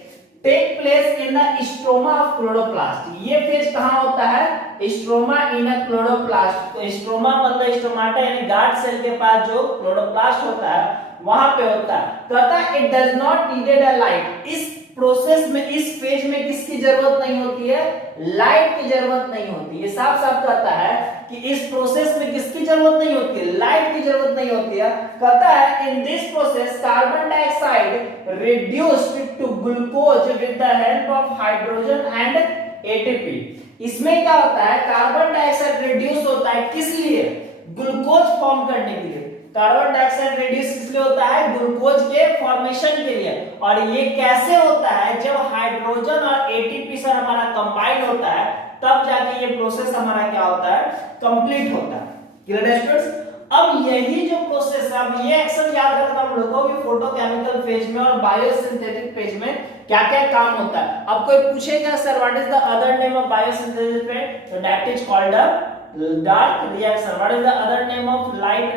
take place in the stroma of chloroplast. ये फेज कहां होता है, स्ट्रोमा इन अ क्लोरोप्लास्ट। तो स्ट्रोमा मतलब स्टोमाटा यानी गार्ड सेल के पास जो क्लोरोप्लास्ट होता है वहां पे होता है। कहता है it does not needed a light. इस प्रोसेस में, इस फेज में किसकी जरूरत नहीं होती है, लाइट की जरूरत नहीं होती। ये साफ साफ कहता है कि इस प्रोसेस में किसकी जरूरत नहीं होती है, लाइट की जरूरत नहीं होती है। कहता है in this process carbon dioxide reduced to glucose with the help of hydrogen and ATP. इसमें क्या होता है, कार्बन डाइऑक्साइड रिड्यूस होता है, किस लिए, ग्लूकोज फॉर्म करने के लिए। कार्बन डाइऑक्साइड रिड्यूस इसलिए होता है, ग्लूकोज के फॉर्मेशन के लिए। और ये कैसे होता है, जब हाइड्रोजन और एटीपी सर हमारा कंबाइन होता है, तब जाके ये प्रोसेस हमारा क्या होता है, कंप्लीट होता है। क्लियर है स्टूडेंट्स। अब यही जो प्रोसेस है, अब ये एक्शन याद रखना हम लोग को भी, फोटोकेमिकल फेज में और बायोसिंथेटिक फेज में क्या क्या काम होता है। अब कोई पूछेगा sir what is the other name of biosynthesis phase, तो that is called a dark reaction. What is the other name of light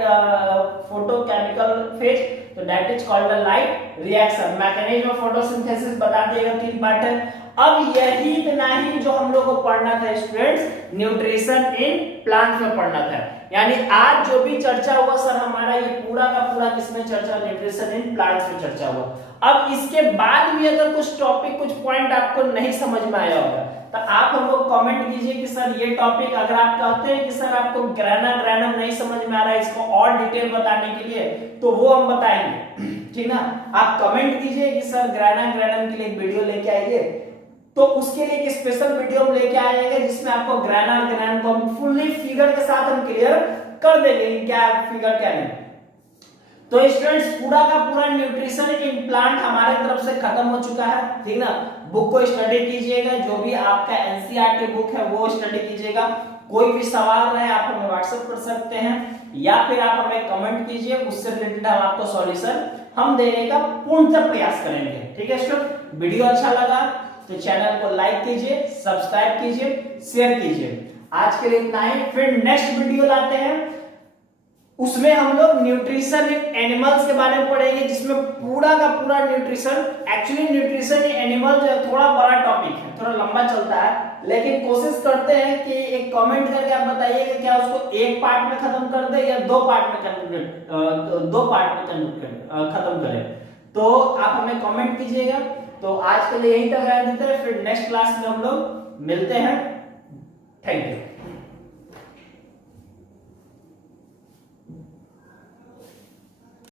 photochemical phase? तो that is called a light reaction. Mechanism of photosynthesis बता दिएगा, 3 पार्ट है। अब यही इतना ही जो हम लोग को पढ़ना था स्टूडेंट्स, न्यूट्रिशन इन प्लांट में पढ़ना था। यानी आज जो भी चर्चा हुआ सर हमारा, ये पूरा का पूरा किसमें चर्चा, न्यूट्रिशन इन प्लांट्स में चर्चा हुआ। अब इसके बाद भी अगर कुछ टॉपिक, कुछ पॉइंट आपको नहीं समझ में आया होगा, तो आप हमको कमेंट कीजिए कि सर ये टॉपिक, अगर आप कहते हैं कि सर आपको ग्रैनम नहीं समझ में आ रहा है, इसको और डिटेल बताने के लिए, तो वो हम बताएंगे, ठीक ना। आप कमेंट कीजिए कि सर ग्रैनम के लिए एक वीडियो लेके आइए, तो उसके लिए एक स्पेशल वीडियो हम लेके आएंगे, जिसमें आपको ग्रैनम को हम फुल्ली फिगर के साथ हम क्लियर कर देंगे क्या फिगर क्या नहीं। तो स्टूडेंट्स पूरा का पूरा न्यूट्रिशन इन प्लांट हमारे तरफ से खत्म हो चुका है, ठीक ना। बुक को स्टडी कीजिएगा, जो भी आपका एनसीईआरटी बुक है वो स्टडी कीजिएगा। कोई भी सवाल रहे आप हमें व्हाट्सएप कर सकते हैं, या फिर आप हमें कमेंट कीजिए, उससे रिलेटेड हम आपको सॉल्यूशन हम देने का पूर्णतः प्रयास करेंगे, ठीक है स्टूडेंट। वीडियो अच्छा लगा तो चैनल को लाइक कीजिए, सब्सक्राइब कीजिए, शेयर कीजिए। आज के लिए इतना ही, फिर नेक्स्ट वीडियो लाते हैं, उसमें हम लोग न्यूट्रिशन इन एनिमल्स के बारे में पढ़ेंगे, जिसमें पूरा का पूरा nutrition, actually nutrition in animal जो है थोड़ा बड़ा टॉपिक है, थोड़ा लंबा लंबा चलता है, लेकिन कोशिश करते हैं कि एक कमेंट करके आप बताइए कि क्या उसको एक पार्ट में खत्म कर दे या दो पार्ट में खत्म करें। तो आप हमें कमेंट कीजिएगा। तो आज के लिए यही तक रहने देते हैं, फिर नेक्स्ट क्लास में हम लोग मिलते हैं। Thank you.